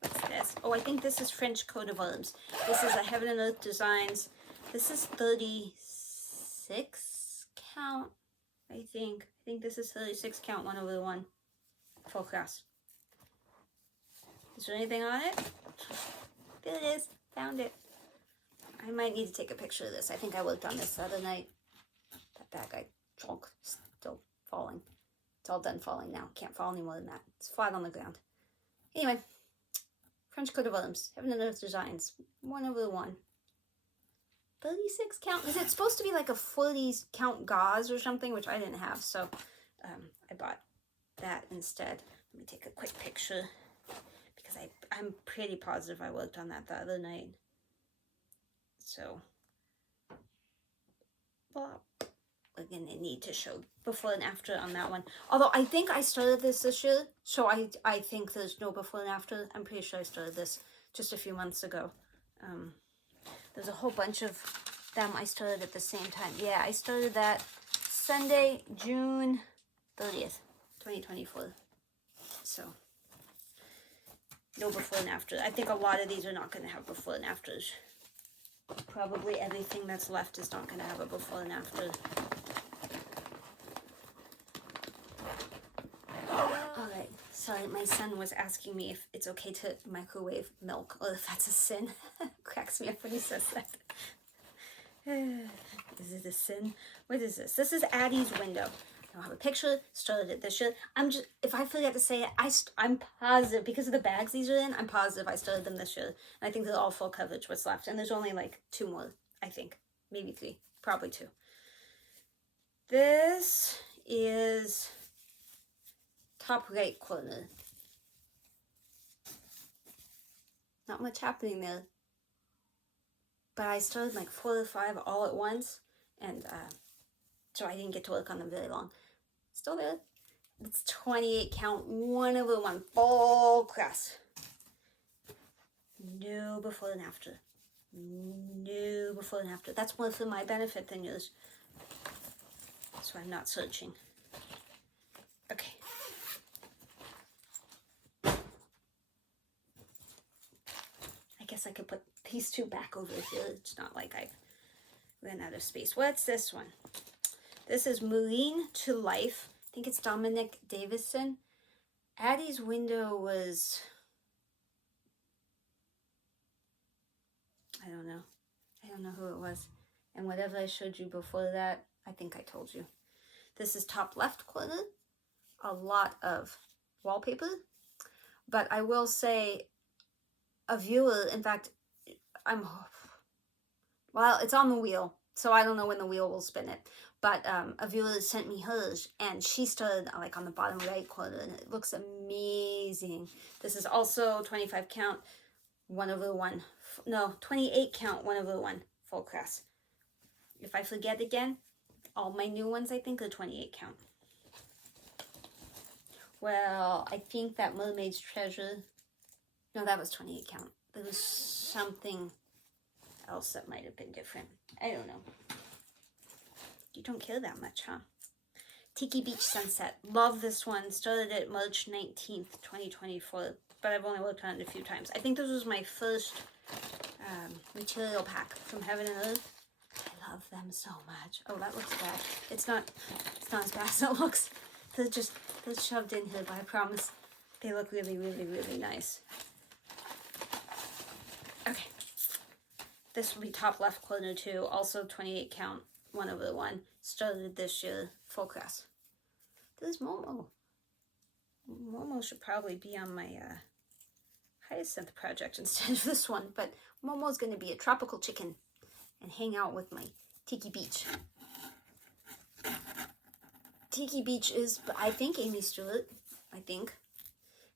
What's this? Oh, I think this is French coat of arms. This is a Heaven and Earth Designs. This is 36 count, I think. I think this is 36 count 1/1 full class. Is there anything on it? There it is. Found it. I might need to take a picture of this. I think I worked on this the other night. That bag I chunk still falling. It's all done falling now. Can't fall any more than that. It's flat on the ground. Anyway, French coat of arms, Heaven and Earth Designs, 1/1. 36 count. Is it supposed to be like a 40 count gauze or something, which I didn't have, so I bought that instead. Let me take a quick picture because I'm pretty positive I worked on that the other night. So, well, we're gonna need to show before and after on that one. Although I think I started this year, so I think there's no before and after. I'm pretty sure I started this just a few months ago. There's a whole bunch of them I started at the same time. Yeah, I started that Sunday, June 30th, 2024. So, no before and after. I think a lot of these are not going to have before and afters. Probably everything that's left is not going to have a before and after. Alright, sorry, my son was asking me if it's okay to microwave milk or if that's a sin. Cracks me up when he says that. Is it a sin? What is this? This is Addie's window. I don't have a picture. Started it this year. If I forget to say it, I'm positive, because of the bags these are in, I'm positive I started them this year. And I think they're all full coverage, what's left. And there's only like 2 more, I think. Maybe 3. Probably 2. This is top right corner. Not much happening there. But I started like 4 or 5 all at once, and so I didn't get to work on them very long. Still there. It's 28 count 1/1 full crest. No before and after. No before and after. That's more for my benefit than yours. So I'm not searching. Okay. I guess I could put these 2 back over here. It's not like I ran out of space. What's this one? This is Marine to Life. I think it's Dominic Davison. Addie's window was... I don't know. I don't know who it was. And whatever I showed you before that, I think I told you. This is top left corner. A lot of wallpaper. But I will say, a viewer, in fact, well, it's on the wheel, so I don't know when the wheel will spin it. But a viewer sent me hers, and she started like on the bottom right corner, and it looks amazing. This is also 25 count 1/1. No, 28 count 1/1 full crest. If I forget again, all my new ones I think are 28 count. Well, I think that Mermaid's Treasure. No, that was 28 count. There was something else that might have been different. I don't know. You don't care that much, huh? Tiki Beach Sunset. Love this one. Started it March 19th, 2024. But I've only worked on it a few times. I think this was my first material pack from Heaven and Earth. I love them so much. Oh, that looks bad. It's not as bad as it looks. They're shoved in here, but I promise they look really, really, really nice. Okay. This will be top left corner too. Also 28 count 1/1. Started this year. Full crest. There's Momo. Momo should probably be on my hyacinth project instead of this one. But Momo's going to be a tropical chicken and hang out with my Tiki Beach. Tiki Beach is, I think, Amy Stewart. I think.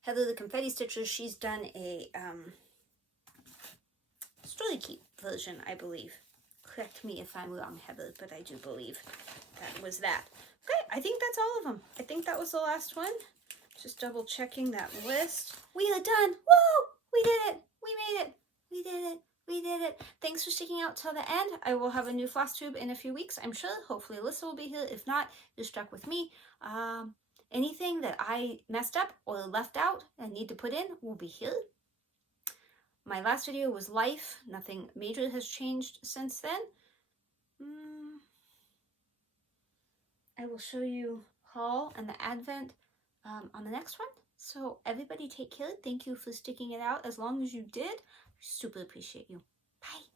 Heather the Confetti Stitcher, she's done a story-keep version, I believe. Correct me if I'm wrong, Heather, but I do believe that was that. Okay, I think that's all of them. I think that was the last one. Just double checking that list. We are done. Woo! We did it. We made it. We did it. We did it. Thanks for sticking out till the end. I will have a new floss tube in a few weeks, I'm sure. Hopefully Alyssa will be here. If not, you're stuck with me. Anything that I messed up or left out and need to put in will be here. My last video was life. Nothing major has changed since then. I will show you haul and the advent on the next one. So everybody take care. Thank you for sticking it out as long as you did. I super appreciate you. Bye.